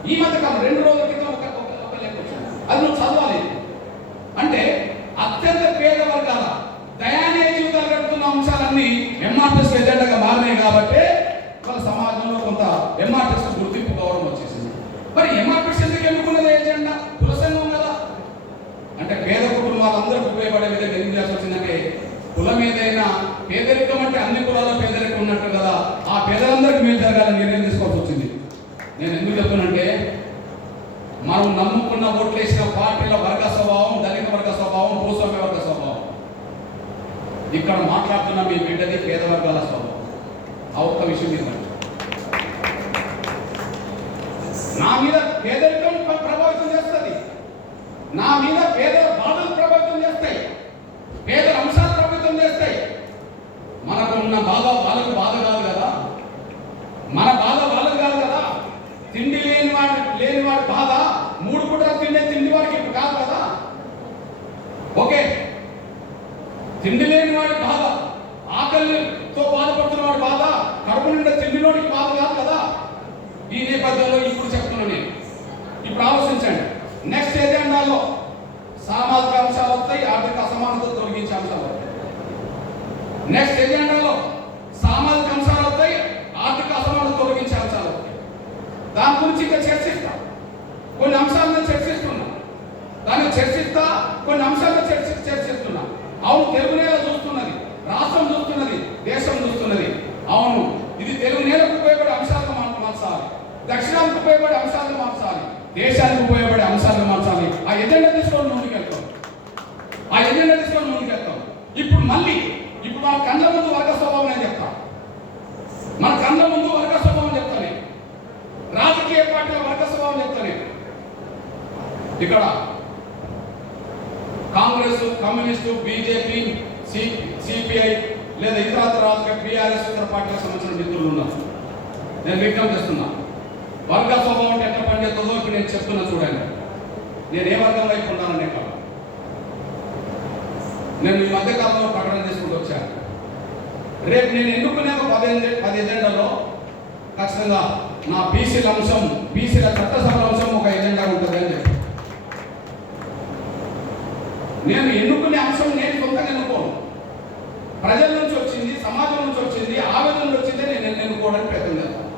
ఈ మధ్య కాలం 2 రోజుల క్రితం ఒక లేఖ వచ్చింది. అది నువ్వు చదవాలి. అంటే అత్యంత పేద వర్గాల దయానీయ జీవితాలు గడుపుతున్న అంశాలన్నీ ఎంఆర్ఎస్ ఎజెండాగా మారినాయి కాబట్టి వాళ్ళ సమాజంలో కొంత ఎంఆర్ఎస్ గుర్తింపు గౌరవం వచ్చేసింది. మరి ఎంఆర్ఎస్ ఎందుకు ఎన్నుకున్నది ఎజెండా? కులసంఘం కదా. అంటే పేద కుటుంబాలందరికీ ఉపయోగపడే విధంగా ఎందుకు చేయాల్సి వచ్చిందంటే కులం ఏదైనా పేదరికం అంటే అన్ని కులాల్లో పేదరికం ఉన్నట్టు కదా, ఆ పేదలందరికీ మేలు జరగాలని నిర్ణయం తీసుకోవాల్సి వచ్చింది. ఇక్కడ మాట్లాడుతున్న మీ బిడ్డది పేద వర్గాల స్వభావం. ఆ ఒక్క విషయం మీద నా మీద పేదరికం ప్రభావితం చేస్తుంది, నా మీద పేదల బాధలు ప్రభావితం చేస్తాయి, పేదల అంశాలు ప్రభావితం చేస్తాయి. మనకు ఉన్న బాధ వాళ్ళకు బాధ కాదు కదా, మన బాధ వాళ్ళకు కాదు కదా. తిండి లేని వాడి బాధ 3 పూటలు తిండి వాడికి ఇప్పుడు కాదు కదా. ఓకే, తిండి లేని వాడి బాధ, ఆకలితో బాధపడుతున్న వాడి బాధ, కడుపు నిండా తిండిలోనికి బాధ కాదు కదా. ఈ నేపథ్యంలో ఇప్పుడు చెప్తున్నాను నేను. ఇప్పుడు ఆలోచించండి, నెక్స్ట్ ఎజెండాలో సామాజిక అంశాలు వస్తాయి, ఆర్థిక అసమానత తొలగించే అంశాలు వస్తాయి. నెక్స్ట్ ఎజెండాలో సామాజిక అంశాలు వస్తాయి, ఆర్థిక అసమానత తొలగించే అంశాలు వస్తాయి. దాని గురించి ఇంకా చర్చిస్తా, కొన్ని అంశాలను చర్చిస్తున్నా, దాన్ని చర్చిస్తా, కొన్ని అంశాలను చర్చిస్తున్నా. అవును, తెలుగు నేల చూస్తున్నది, రాష్ట్రం చూస్తున్నది, దేశం చూస్తున్నది. అవును, ఇది తెలుగు నేలకు ఉపయోగపడే అంశాలను మార్చాలి, దక్షిణానికి ఉపయోగపడే అంశాలను మార్చాలి, దేశానికి ఉపయోగపడే అంశాలను మార్చాలి. ఆ ఎజెండా తీసుకొని ముందుకెళ్తాం, ఆ ఎజెండా తీసుకొని ముందుకెళ్తాం. ఇప్పుడు మన కళ్ళ ముందు వర్గ స్వభావం నేను చెప్తా, మన కళ్ళ ముందు వర్గ స్వభావం చెప్తానే, రాజకీయ పార్టీల వర్గ స్వభావం చెప్తానే. ఇక్కడ కాంగ్రెస్, కమ్యూనిస్టు, బీజేపీ, సిపిఐ లేదా ఇతర రాజకీయ టీఆర్ఎస్ ఇతర పార్టీలకు సంబంధించిన మిత్రులు ఉన్నారు. నేను విజ్ఞప్తి చేస్తున్నా, వర్గ స్వభావం అంటే ఎట్లా పనిచేస్తుందో ఇప్పుడు నేను చెప్తున్నా చూడండి. నేను ఏ వర్గం వైపు ఉన్నాననే కాదు, నేను ఈ మధ్య కాలంలో ప్రకటన చేసుకుంటూ వచ్చాను. రేపు నేను ఎన్నుకునే 10 ఎజెండాలో ఖచ్చితంగా నా బీసీల అంశం, బీసీల చట్టసభల అంశం ఒక ఎజెండా ఉంటుంది అని చెప్పి నేను ఎన్నుకునే అంశం నేను సొంతంగా ఎన్నుకోను, ప్రజల నుంచి వచ్చింది, సమాజం నుంచి వచ్చింది, ఆవేదన నుంచి వచ్చింది. నేను ఎన్నుకోవడానికి ప్రయత్నం చేస్తాను.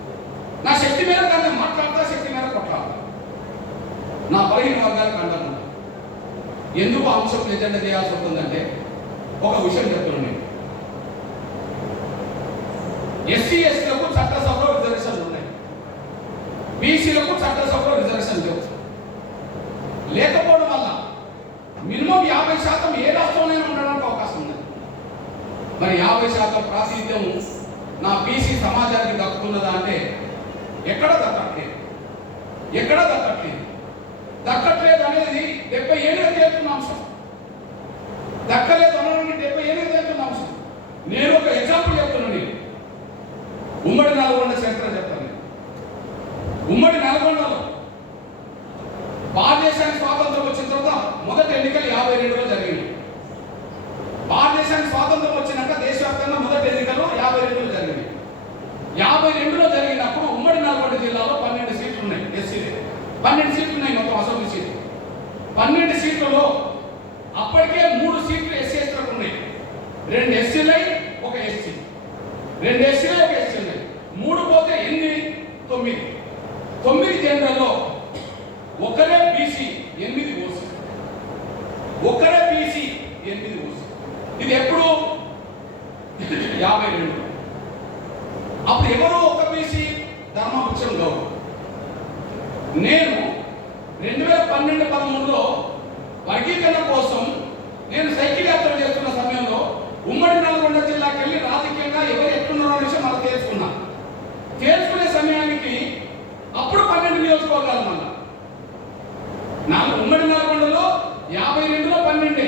నా శక్తి మీద కానీ మాట్లాడతా, శక్తి మీద కొట్లాడతా, నా బలహీన వర్గాలకు అంటాను. ఎందుకు అంశం ఎజెండా చేయాల్సి వస్తుందంటే ఒక విషయం చెప్తున్నాను నేను. ఎస్సీ ఎస్టీలకు చట్టసభలో రిజర్వేషన్లు ఉన్నాయి, బీసీలకు చట్టసభలో రిజర్వేషన్ లేవు. లేకపోవడం వల్ల మినిమం 50% ఏ రాష్ట్రంలోనే ఉండడానికి అవకాశం ఉంది. మరి 50% ప్రాతినిధ్యం నా బీసీ సమాజానికి దక్కుతున్నదా అంటే ఎక్కడ దక్కట్లేదు, ఎక్కడ దక్కట్లేదు. దక్కట్లేదు అనేది 70 ఏళ్ళుగా తేలుతున్న అంశం, దక్కలేదు అనడానికి 70 ఏళ్ళుగా తేలుతున్న అంశం. నేను ఒక ఎగ్జాంపుల్ చెప్తున్నాను. ఉమ్మడి నల్గొండ చరిత్ర చెప్తాను. ఉమ్మడి నల్గొండలో భారతదేశానికి స్వాతంత్రం వచ్చిన తర్వాత మొదటి ఎన్నికలు 52లో జరిగింది. భారతదేశానికి స్వాతంత్రం వచ్చినాక దేశవ్యాప్తంగా మొదటి ఎన్నికలు 52లో జరిగింది. 52లో జరిగినప్పుడు ఉమ్మడి నల్గొండ జిల్లాలో 12 సీట్లు ఉన్నాయి, ఎస్సీలే 12 సీట్లు ఉన్నాయి, మొత్తం అసెంబ్లీ సీట్లు. 12 సీట్లలో అప్పటికే 3 సీట్లు ఎస్సీ ఎస్టీలకు ఉన్నాయి. 2 ఎస్సీలై, 1 ఎస్సీ, 2 ఎస్సీలై, 1 ఎస్సీ ఉన్నాయి. 3 పోతే 8, 9 జనరల్లో ఒకరే బీసీ, 8 ఓసీ, ఒకరే బీసీ, 8 ఓసీ. ఇది ఎప్పుడు? 52. అప్పుడు ఎవరు ఒక బీసీ? ధర్మవృక్షం గౌడ్. నేను 2012-13లో వర్గీకరణ కోసం నేను సైకిల్ యాత్ర చేస్తున్న సమయంలో ఉమ్మడి నల్గొండ జిల్లాకి వెళ్ళి రాజకీయంగా ఎవరు ఎట్లున్నారో అనే విషయం మనం తెలుసుకునే సమయానికి అప్పుడు 12 నియోజకవర్గాలు ఉమ్మడి నల్గొండలో 52లో 12,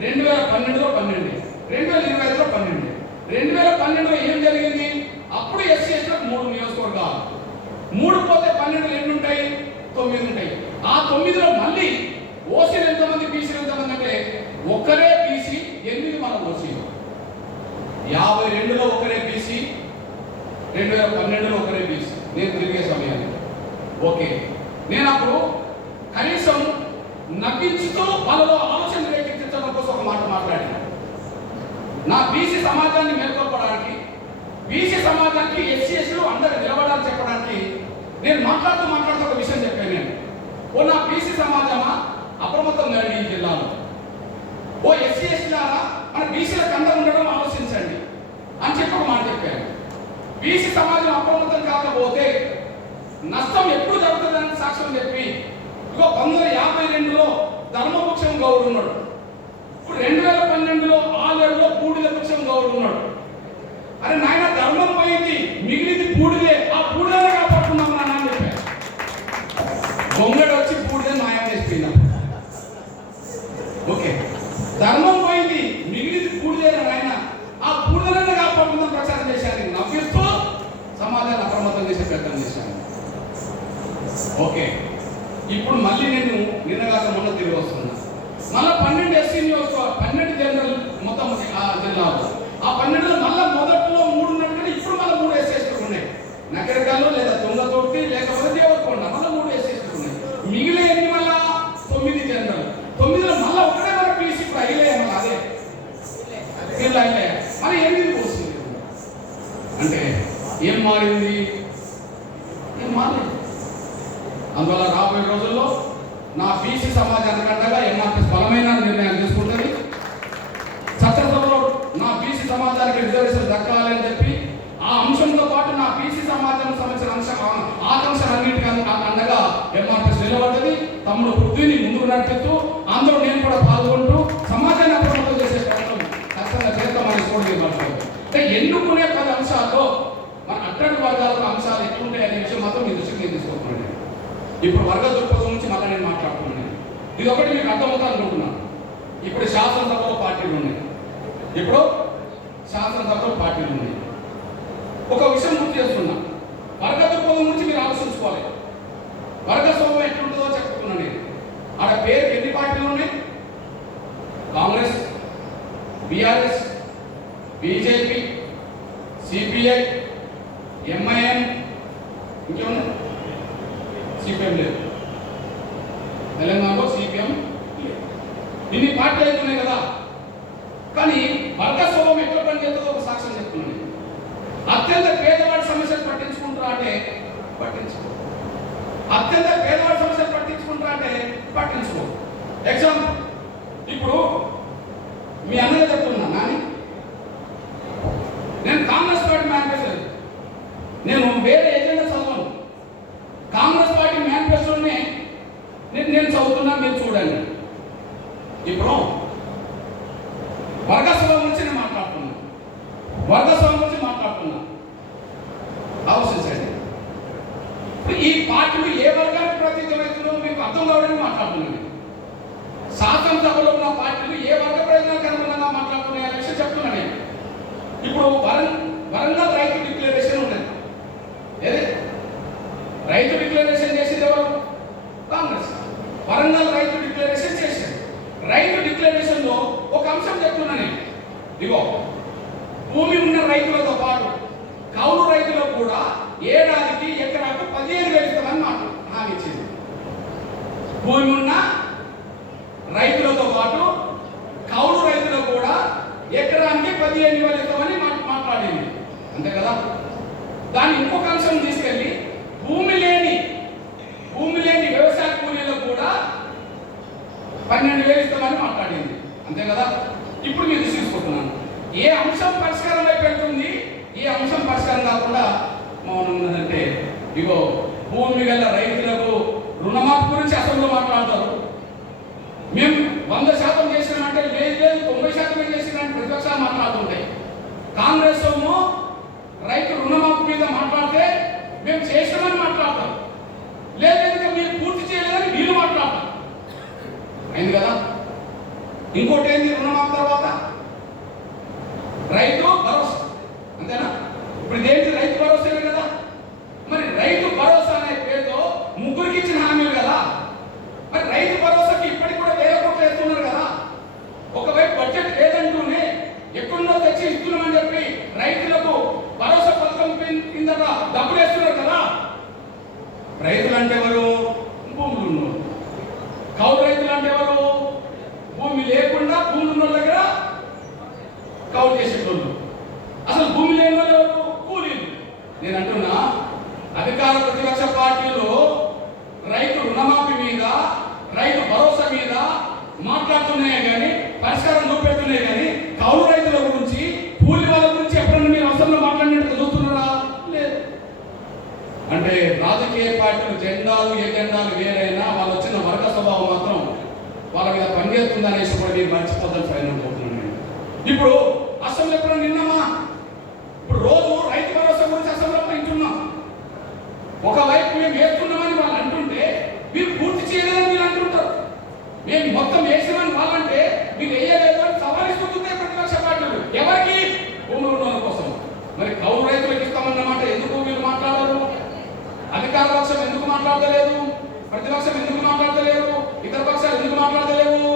2012లో 12, 2025లో 12. 2012లో ఏం జరిగింది? అప్పుడు ఎస్సీ ఎస్టీలకు 3 నియోజకవర్గాలు, 3 పోతే 12 ఎన్ని ఉంటాయి? 9 ఉంటాయి. ఆ 9లో మళ్ళీ ఓసీలు ఎంతమంది, బీసీలు ఎంతమంది అంటే ఒకరే బీసీ, 8 మన ఓసీలు. 52లో ఒకరే బీసీ, 2012లో ఒకరే బీసీ. నేను తిరిగే సమయాన్ని ఓకే, నేను అప్పుడు కనీసం నవ్వించుతూ వాళ్ళలో ఆలోచన రేకెత్తించడం కోసం ఒక మాట మాట్లాడాను. నా బీసీ సమాజాన్ని మేల్కొల్పడానికి, బీసీ సమాజానికి ఎస్సీ ఎస్టీలు అందరూ నిలబడాలని చెప్పడానికి నేను మాట్లాడుతూ ఒక విషయం చెప్పాను. నేను నా బీసీ సమాజమా అప్రమత్తంగా ఈ జిల్లాలో ఎస్సీ ఎస్టీలారా మన బీసీలకు అండ ఉండడం ఆలోచించండి అని చెప్పి ఒక మాట చెప్పాను. బీసీ సమాజం అప్రమత్తం కాకపోతే నష్టం ఎప్పుడు జరుగుతుందని సాక్ష్యం చెప్పి 1952లో ధర్మవృక్షం గౌడ్ ఉన్నాడు. ఇప్పుడు 2012లో 6 ఏళ్ళలో బూడిద ఓకే, ఇప్పుడు మళ్ళీ నేను నిన్నగాక మొన్న తిరిగి వస్తున్నా. మళ్ళీ 12 ఎస్సీ నియోజకవర్గం, 12 జనరల్ మొత్తం ఆ జిల్లాలో, ఆ 12లో మళ్ళీ మొదట్లో 3 ఉన్నట్టుగా ఇప్పుడు మళ్ళీ 3 ఎస్సీలు ఉన్నాయి. నగరకాల్లో లేదా తుంగతోటి లేకపోతే దేవరకొండ మళ్ళీ 3 ఎస్సీలు ఉన్నాయి. మిగిలిన ఎన్ని మళ్ళా 9 జనరల్. 9లో మళ్ళీ ఒకటే మన పీసీ ఇప్పుడు అయ్యలే మళ్ళీ అదే వీళ్ళు అయ్యలే మళ్ళీ 8 వస్తుంది. అంటే ఏం మారింది? ఏం మారలేదు. అందువల్ల రాబోయే రోజుల్లో నా బీసీ సమాజానికి అండగా ఎంఆర్పీఎస్ బలమైన నిర్ణయం తీసుకుంటుంది. చట్టసభలో నా బీసీ సమాజానికి రిజర్వేషన్ దక్కాలని చెప్పి ఆ అంశంతో పాటు నా బీసీ సమాజం సంబంధించిన ఆకాంక్షలన్నింటికీ అండగా ఎంఆర్పీఎస్ నిలబడ్డది. తమ్ముడు పృథ్వీని ముందుకు నడిపిస్తూ అందులో నేను కూడా పాల్గొంటూ సమాజాన్ని అప్రమత్తం చేసే ప్రయత్నం ఖచ్చితంగా చేస్తామని కూడా అంటే ఎన్నుకునే 10 అంశాల్లో మన అట్టడి వర్గాలకు అంశాలు ఎట్లుంటాయి అనే విషయం మాత్రం మీ దృష్టికి నేను తీసుకుంటున్నాను. ఇప్పుడు వర్గ దృక్పథం నుంచి మళ్ళీ నేను మాట్లాడుతున్నాను. ఇది ఒకటి మీకు అర్థమవుతా అనుకుంటున్నాను. ఇప్పుడు శాసనసభలో పార్టీలు ఉన్నాయి. ఇప్పుడు శాసనసభలో పార్టీలు ఉన్నాయి. ఒక విషయం గుర్తు చేస్తున్నా, వర్గ దృక్పథం నుంచి మీరు ఆలోచించుకోవాలి. వర్గ స్వభావం ఎట్లుంటుందో చెప్తున్నాను నేను. ఆడ పేరుకి ఎన్ని పార్టీలు ఉన్నాయి? Congress, BRS, BJP, CPI, MIM, ఇంకేమన్నా? సిపిఎం లేదు. తెలంగాణలో సిపిఎం ఇన్ని పార్టీలు అవుతున్నాయి కదా. కానీ వర్గ స్వభావం ఎక్కడ పనిచేస్తుందో ఒక సాక్ష్యం చెప్తున్నాను. అత్యంత పేదవాడి సమస్యలు పట్టించుకుంటారా అంటే పట్టించుకో. అత్యంత పేదవాడి సమస్యలు పట్టించుకుంటారా అంటే పట్టించుకో. ఎగ్జాంపుల్, ఇప్పుడు మీ అన్నయ్య చెప్తున్నా నాని, నేను కాంగ్రెస్ పార్టీ మేనిఫెస్టో, నేను వేరే ఏజెండా చదవను. కాంగ్రెస్ పార్టీ మేనిఫెస్టోని నేను చదువుతున్నా, మీరు చూడండి. ఇప్పుడు వర్గ స్వభావం గురించి నేను మాట్లాడుతున్నా, వర్గ స్వభావం గురించి మాట్లాడుతున్నా. ఆలోచించండి. ఈ పార్టీలు ఏ వర్గానికి ప్రతినిధిస్తుందో మీకు అర్థం కావడానికి మాట్లాడుతున్నాను. శాసనసభలో ఉన్న పార్టీలు ఏ వర్గ ప్రయోజనానికి అనుగుణంగా మాట్లాడుతున్నాయనే విషయం చెప్తున్నాను నేను. ఇప్పుడు వరంగల్ రైతు డిక్లరేషన్ ఉన్నది. ఏది రైతు డిక్లరేషన్ చేసేది ఎవరు? కాంగ్రెస్. వరంగల్ రైతు డిక్లరేషన్ చేసేది. రైతు డిక్లరేషన్ లో ఒక అంశం చెప్తున్నా నేను. ఇగో, భూమి ఉన్న రైతులతో పాటు కౌలు రైతులకు కూడా ఏడాదికి ఎకరాకు 15,000 ఇస్తామని మాట హామీ ఇచ్చింది. భూమి ఉన్న రైతులతో పాటు కౌలు రైతులకు కూడా ఎకరానికి 15,000 ఇస్తామని మాట్లాడింది. అంతే కదా. దాన్ని ఇంకొక అంశం తీసుకెళ్ళి భూమి లేని వ్యవసాయ కూలీలకు కూడా 12,000 ఇస్తామని మాట్లాడింది. అంతే కదా. ఇప్పుడు మీరు తీసుకుంటున్నాను, ఏ అంశం పరిష్కారం అయిపోతుంది, ఏ అంశం పరిష్కారం కాకుండా మౌనం ఉన్నదంటే, ఇగో భూమి గల రైతులకు రుణమాఫీ గురించి అసెంబ్లీలో మాట్లాడతారు. మేము 100% చేసినామంటే లేదు 90% చేసినామని ప్రతిపక్షాలు మాట్లాడుతుంటాయి. కాంగ్రెస్ ఏమో రైతు రుణమాఫీ మీద మాట్లాడితే మేము చేసినామని మాట్లాడతాం, లేదంటే మీరు పూర్తి చేయలేదని వీళ్ళు మాట్లాడతారు. అయింది కదా. ఇంకోటి ఏంది, రుణమాఫీ తర్వాత రైతు భరోసా. అంతేనా? ఇప్పుడు ఇదేంటి, రైతు భరోసానే కదా. మరి రైతు భరోసా అనే పేరుతో ముగ్గురికి ఇచ్చిన హామీలు కదా. మరి రైతు భరోసాకి ఇప్పటికి కూడా 1,000 కోట్లు వేస్తున్నారు కదా. ఒకవైపు బడ్జెట్ లేదంటూనే ఎక్కడో తెచ్చి ఇస్తున్నామని చెప్పి రైతులకు భరోసా పథకం కింద డబ్బులు వేస్తున్నారు కదా. రైతులు అంటే ఎవరు? భూములు ఉన్నవారు. కౌలు రైతులు అంటే ఎవరు? భూమి లేకుండా భూములు ఉన్న దగ్గర కౌలు చేసేటోళ్ళు. అసలు భూమి లేని వాళ్ళు ఎవరు? కూలీలు. నేను అంటున్నా, అధికార ప్రతిపక్ష పార్టీలు రైతు రుణమాఫీ మీద, రైతు భరోసా మీద మాట్లాడుతున్నాయే కానీ పరిష్కారం చూపెడుతున్నాయి కానీ కౌలు రైతుల గురించి, కూలి వాళ్ళ గురించి ఎప్పుడన్నా మీరు అవసరంలో మాట్లాడినట్టు చూస్తున్నారా? లేదు. అంటే రాజకీయ పార్టీలు ఎజెండాలు వేరైనా వాళ్ళు వచ్చిన వర్గ స్వభావం మాత్రం వాళ్ళ మీద పనిచేస్తుందనేసి కూడా మీరు మర్చిపోతాను ఫైనల్ పోతున్నాను నేను. ఇప్పుడు అసెంబ్లీ ఎప్పుడు నిన్నమా, ఇప్పుడు రోజు రైతు భరోసా గురించి అసెంబ్లీలో వింటున్నాం. ఒకవైపు మేము వేస్తున్నామని వాళ్ళు అంటుంటే మీరు పూర్తి చేయలేదని మీరు అంటుంటారు. మేము మొత్తం వేసినామని వాళ్ళంటే మీరు వేయలేదు అని సవాలిస్తుంటే ప్రతిపక్ష పార్టీలు. ఎవరికి? భూములు ఉన్న కోసం. మరి కౌలు రైతులకు ఇస్తామన్నమాట ఎందుకు మీరు మాట్లాడరు? అధికార పక్షం ఎందుకు మాట్లాడలేదు? ప్రతిపక్షం ఎందుకు మాట్లాడతలేరు? ఇతర పక్షాలు ఎందుకు మాట్లాడతలేవు?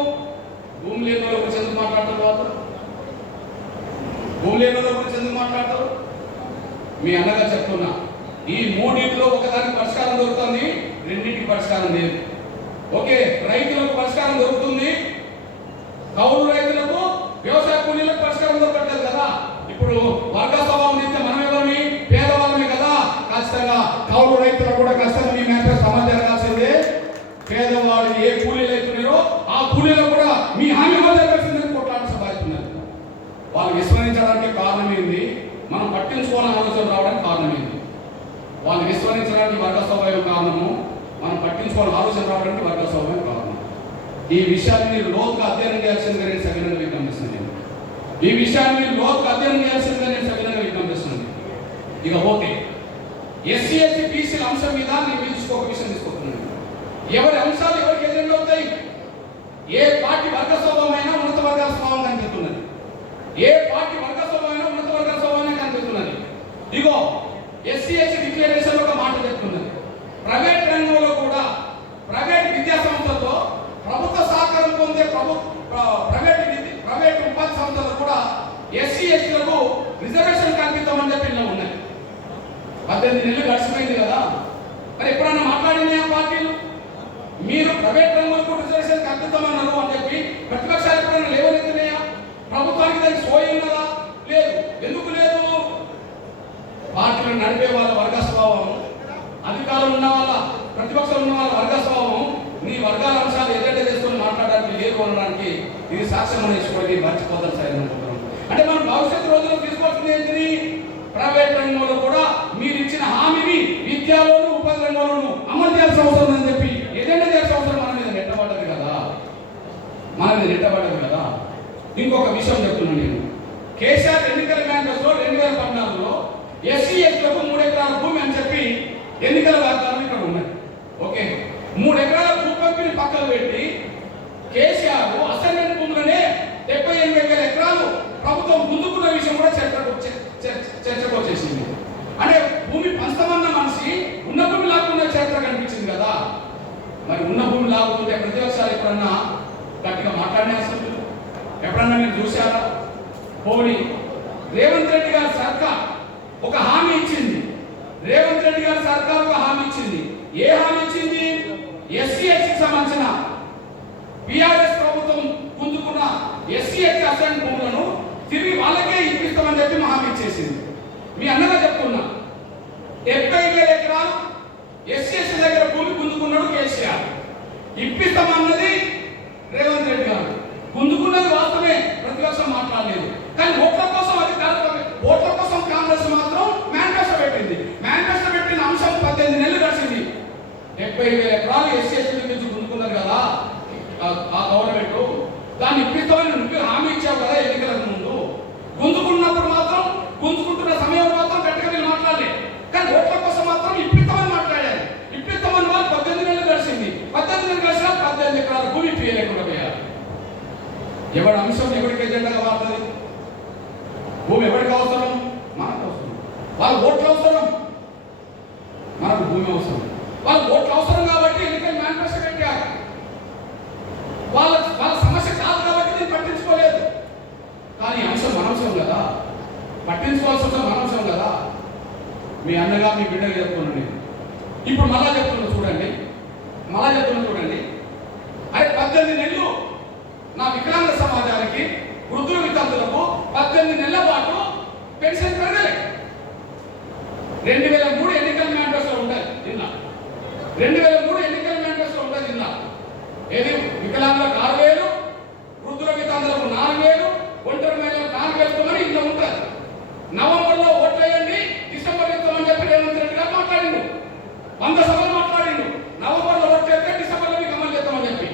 భూమి లేని వాళ్ళ గురించి ఎందుకు మాట్లాడతారు? వాళ్ళు భూమి లేని వాళ్ళ గురించి ఎందుకు మాట్లాడతారు? మీ అన్నగా చెప్తున్నా, ఈ మూడింటిలో ఒకదానికి పరిష్కారం దొరుకుతుంది, రెండింటికి పరిష్కారం లేదు. ఓకే, రైతులకు పరిష్కారం దొరుకుతుంది, కౌలు రైతులకు, వ్యవసాయ కూలీలకు పరిష్కారం దొరకట్లేదు కదా. ఇప్పుడు వర్గ స్వభావం అయితే మనం ఎవరిని? పేదవాళ్ళమే కదా. ఖచ్చితంగా కౌలు రైతులకు కూడా ఖచ్చితంగా మీ మేరకు సమాధానం జరగాల్సిందే. పేదవాళ్ళు ఏ కూలీలు అవుతున్నారో ఆ కూలీలకు కూడా మీ హామీ అమలు జరగాల్సిందని కొట్లాడాల్సిన బాధ్యత ఉన్నది. వాళ్ళు విస్మరించడానికి కారణం ఏంది? మనం పట్టించుకోవాలని ఆలోచన రావడానికి కారణం ఏంది? వాళ్ళు విస్మరించడానికి వర్గ స్వభావం కారణము, మనం పట్టించుకోవాలని ఆలోచన రావడానికి వర్గ స్వభావం కారణం. ఈ విషయాన్ని మీరు లోతుగా అధ్యయనం చేయాల్సిందిగా నేను సవినంగా విజ్ఞప్తిస్తున్నాను. ఈ విషయాన్ని మీరు లోతుగా అధ్యయనం చేయాల్సిందిగా నేను సవినంగా విజ్ఞప్తిస్తున్నాను. ఇక ఓకే, ఎస్సీ ఎస్టీ బీసీల అంశం మీద నేను ఒక విషయం తీసుకుంటున్నాను. ఎవరి అంశాలు ఎవరికి ఎదురు అవుతాయి? ఏ పార్టీ వర్గ స్వభావమైనా ఉన్నత వర్గాల స్వభావం కనిపిస్తున్నది. ఏ పార్టీ వర్గ స్వభావమైనా ఉన్నత వర్గాల స్వభావమే కనిపిస్తున్నది. ఇగో ఎస్సీ ఎస్టీ డిక్లరేషన్ ఒక మాట చెప్తున్నది. ప్రైవేట్ రంగంలో కూడా, ప్రైవేట్ విద్యా సంస్థల్లో ప్రభుత్వ సహకారం పొందే ప్రైవేట్ ఉపాధి సంస్థలు కూడా ఎస్సీ ఎస్టీలకు రిజర్వేషన్ కల్పిస్తామని చెప్పి ఇలా ఉన్నాయి. 18 నెలలు గడిచిపోయింది కదా, మరి ఎప్పుడన్నా మాట్లాడినాయా పార్టీలు? మీరు ప్రైవేట్ రంగంలో రిజర్వేషన్ కల్పిస్తామన్నారు అని చెప్పి ప్రతిపక్షాలు ఎప్పుడైనా లేవనెత్తినాయా? ప్రభుత్వానికి దానికి సోయి ఉన్నదా? లేదు. ఎందుకు లేదు? పార్టీలను నడిపే వాళ్ళ వర్గ స్వభావం, అధికారం ఉన్న వాళ్ళ, ప్రతిపక్షం ఉన్న వాళ్ళ వర్గ స్వభావం మీ వర్గాల అంశాలు ఎజెండా చేసుకొని మాట్లాడడానికి లేదు అనడానికి ఇది సాక్ష్యం అనేసుకోవడానికి మర్చిపోతారు సార్ అనుకుంటున్నాం. అంటే మనం భవిష్యత్తు రోజుల్లో తీసుకోవాల్సింది ఏంటిది? ప్రైవేట్ రంగంలో కూడా మీరు ఇచ్చిన హామీని విద్యలోను ఉపాధి రంగంలోను అమలు చేయాల్సిన అవసరం ఉందని చెప్పి ఎజెండా చేయాల్సిన అవసరం మన మీద నెట్టబడ్డది కదా. ఇంకొక విషయం చెప్తున్నాను నేను. కేసీఆర్ ఎన్నికల మేనిఫెస్టో 2014లో ఎస్సీ ఎస్టీలకు 3 ఎకరాల భూమి అని చెప్పి ఎన్నికల వాగ్దానం ఇక్కడ ఉన్నాయి. ఓకే, 3 ఎకరాల భూ పంపిణీ పక్కన పెట్టి కేసీఆర్ అసైన్మెంట్ భూములనే 78,000 ఎకరాలు ప్రభుత్వం ముందుకున్న విషయం కూడా చర్చకు వచ్చేసింది. అంటే భూమి పంచమన్న మనిషి ఉన్న భూమి లాక్కున్న చరిత్ర కనిపించింది కదా. మరి ఉన్న భూమి లాగుతుంటే ప్రతిపక్షాలు ఎప్పుడన్నా గట్టిగా మాట్లాడిన అసలు ఎప్పుడన్నా మీరు చూశారా? పోనీ రేవంత్ రెడ్డి గారి సర్కార్ ఒక హామీ ఇచ్చింది. రేవంత్ రెడ్డి గారి సర్కార్ ఒక హామీ ఇచ్చింది. ఏ హామీ ఇచ్చింది? ఎస్సీ ఎస్టీకి సంబంధించిన బీఆర్ఎస్ ప్రభుత్వం పొందుకున్న ఎస్సీ ఎస్టీ అసైన్ భూములను తిరిగి వాళ్ళకే ఇప్పిస్తామని చెప్పి హామీ ఇచ్చేసింది. మీ అన్నగా చెప్తున్నా, 70,000 ఎకరాలు ఎస్సీ ఎస్టీ దగ్గర భూమి పొందుకున్నాడు కేసీఆర్. ఇప్పిస్తామన్నది రేవంత్ రెడ్డి గారు. పొందుకున్నది వాస్తవమే, ప్రతిపక్షం మాట్లాడలేదు. కానీ ఓట్ల కోసం ఓట్ల కోసం కాంగ్రెస్ మాత్రం మేనిఫెస్టో పెట్టింది. మేనిఫెస్టో పెట్టిన అంశం 18 నెలలు గడిచింది. 70,000 ఎకరాలు ఎస్సీ ఎస్టీ నుంచి పొందుకున్నారు కదా ఆ గవర్నమెంట్. దాన్ని ఇప్పిస్తామని నువ్వు హామీ ఇచ్చావు కదా ఎన్నికలకు ముందు. గుంజుకున్నప్పుడు మాత్రం, గుంజుకుంటున్న సమయం మాత్రం గట్టిగా మీరు మాట్లాడలేదు. కానీ ఓట్ల కోసం మాత్రం ఇప్పిస్తామని మాట్లాడారు. ఇప్పిస్తామని వాళ్ళు 18 నెలలు గడిచింది. 18 నెలలు గడిచినా 18 ఎకరాల భూమి ఇప్పియలేకుండా పోయారు. ఎవరి అంశం ఎవరికి ఎజెండాగా మారుతుంది? భూమి ఎవరికి అవసరం? మనకు అవసరం. వాళ్ళ ఓట్లు అవసరం, మనకు భూమి అవసరం. వాళ్ళ ఓట్లు అవసరం కాబట్టి ఎన్నికల మేనిఫెస్టో పెట్టారు. వాళ్ళ సమస్య కాదు కాబట్టి నేను పట్టించుకోలేదు. కానీ అంశం మన అంశం కదా, పట్టించుకోవాల్సి వస్తే మన అంశం కదా. మీ అన్నగా మీ బిడ్డగా చెప్తున్నాను నేను. ఇప్పుడు మళ్ళా చెప్తున్నా చూడండి. అరే 18 నెలలు నా వికలాంగ సమాజానికి, వృద్ధుల వితంతులకు 18 నెలల పాటు పెన్షన్ పెరగలేదు. 2003 ఎన్నికల మేనిఫెస్టో ఉంటుంది నిన్న. 2003 ఎన్నికల మేనిఫెస్టో ఉంటుంది నిన్న. ఏది వికలాంగులకు 6,000, వృద్ధుల వితంతులకు 4,000, ఒంటరి మహిళలకు 4,000 ఇంట్లో ఉంటుంది. నవంబర్లో ఓట్లేయండి, డిసెంబర్ ఇస్తామని చెప్పి రేవంత్ రెడ్డి గారు మాట్లాడిండు. 100 సభలు మాట్లాడిండు. నవంబర్లో ఓట్లేస్తే డిసెంబర్లో మీకు అమలు చేస్తామని చెప్పి.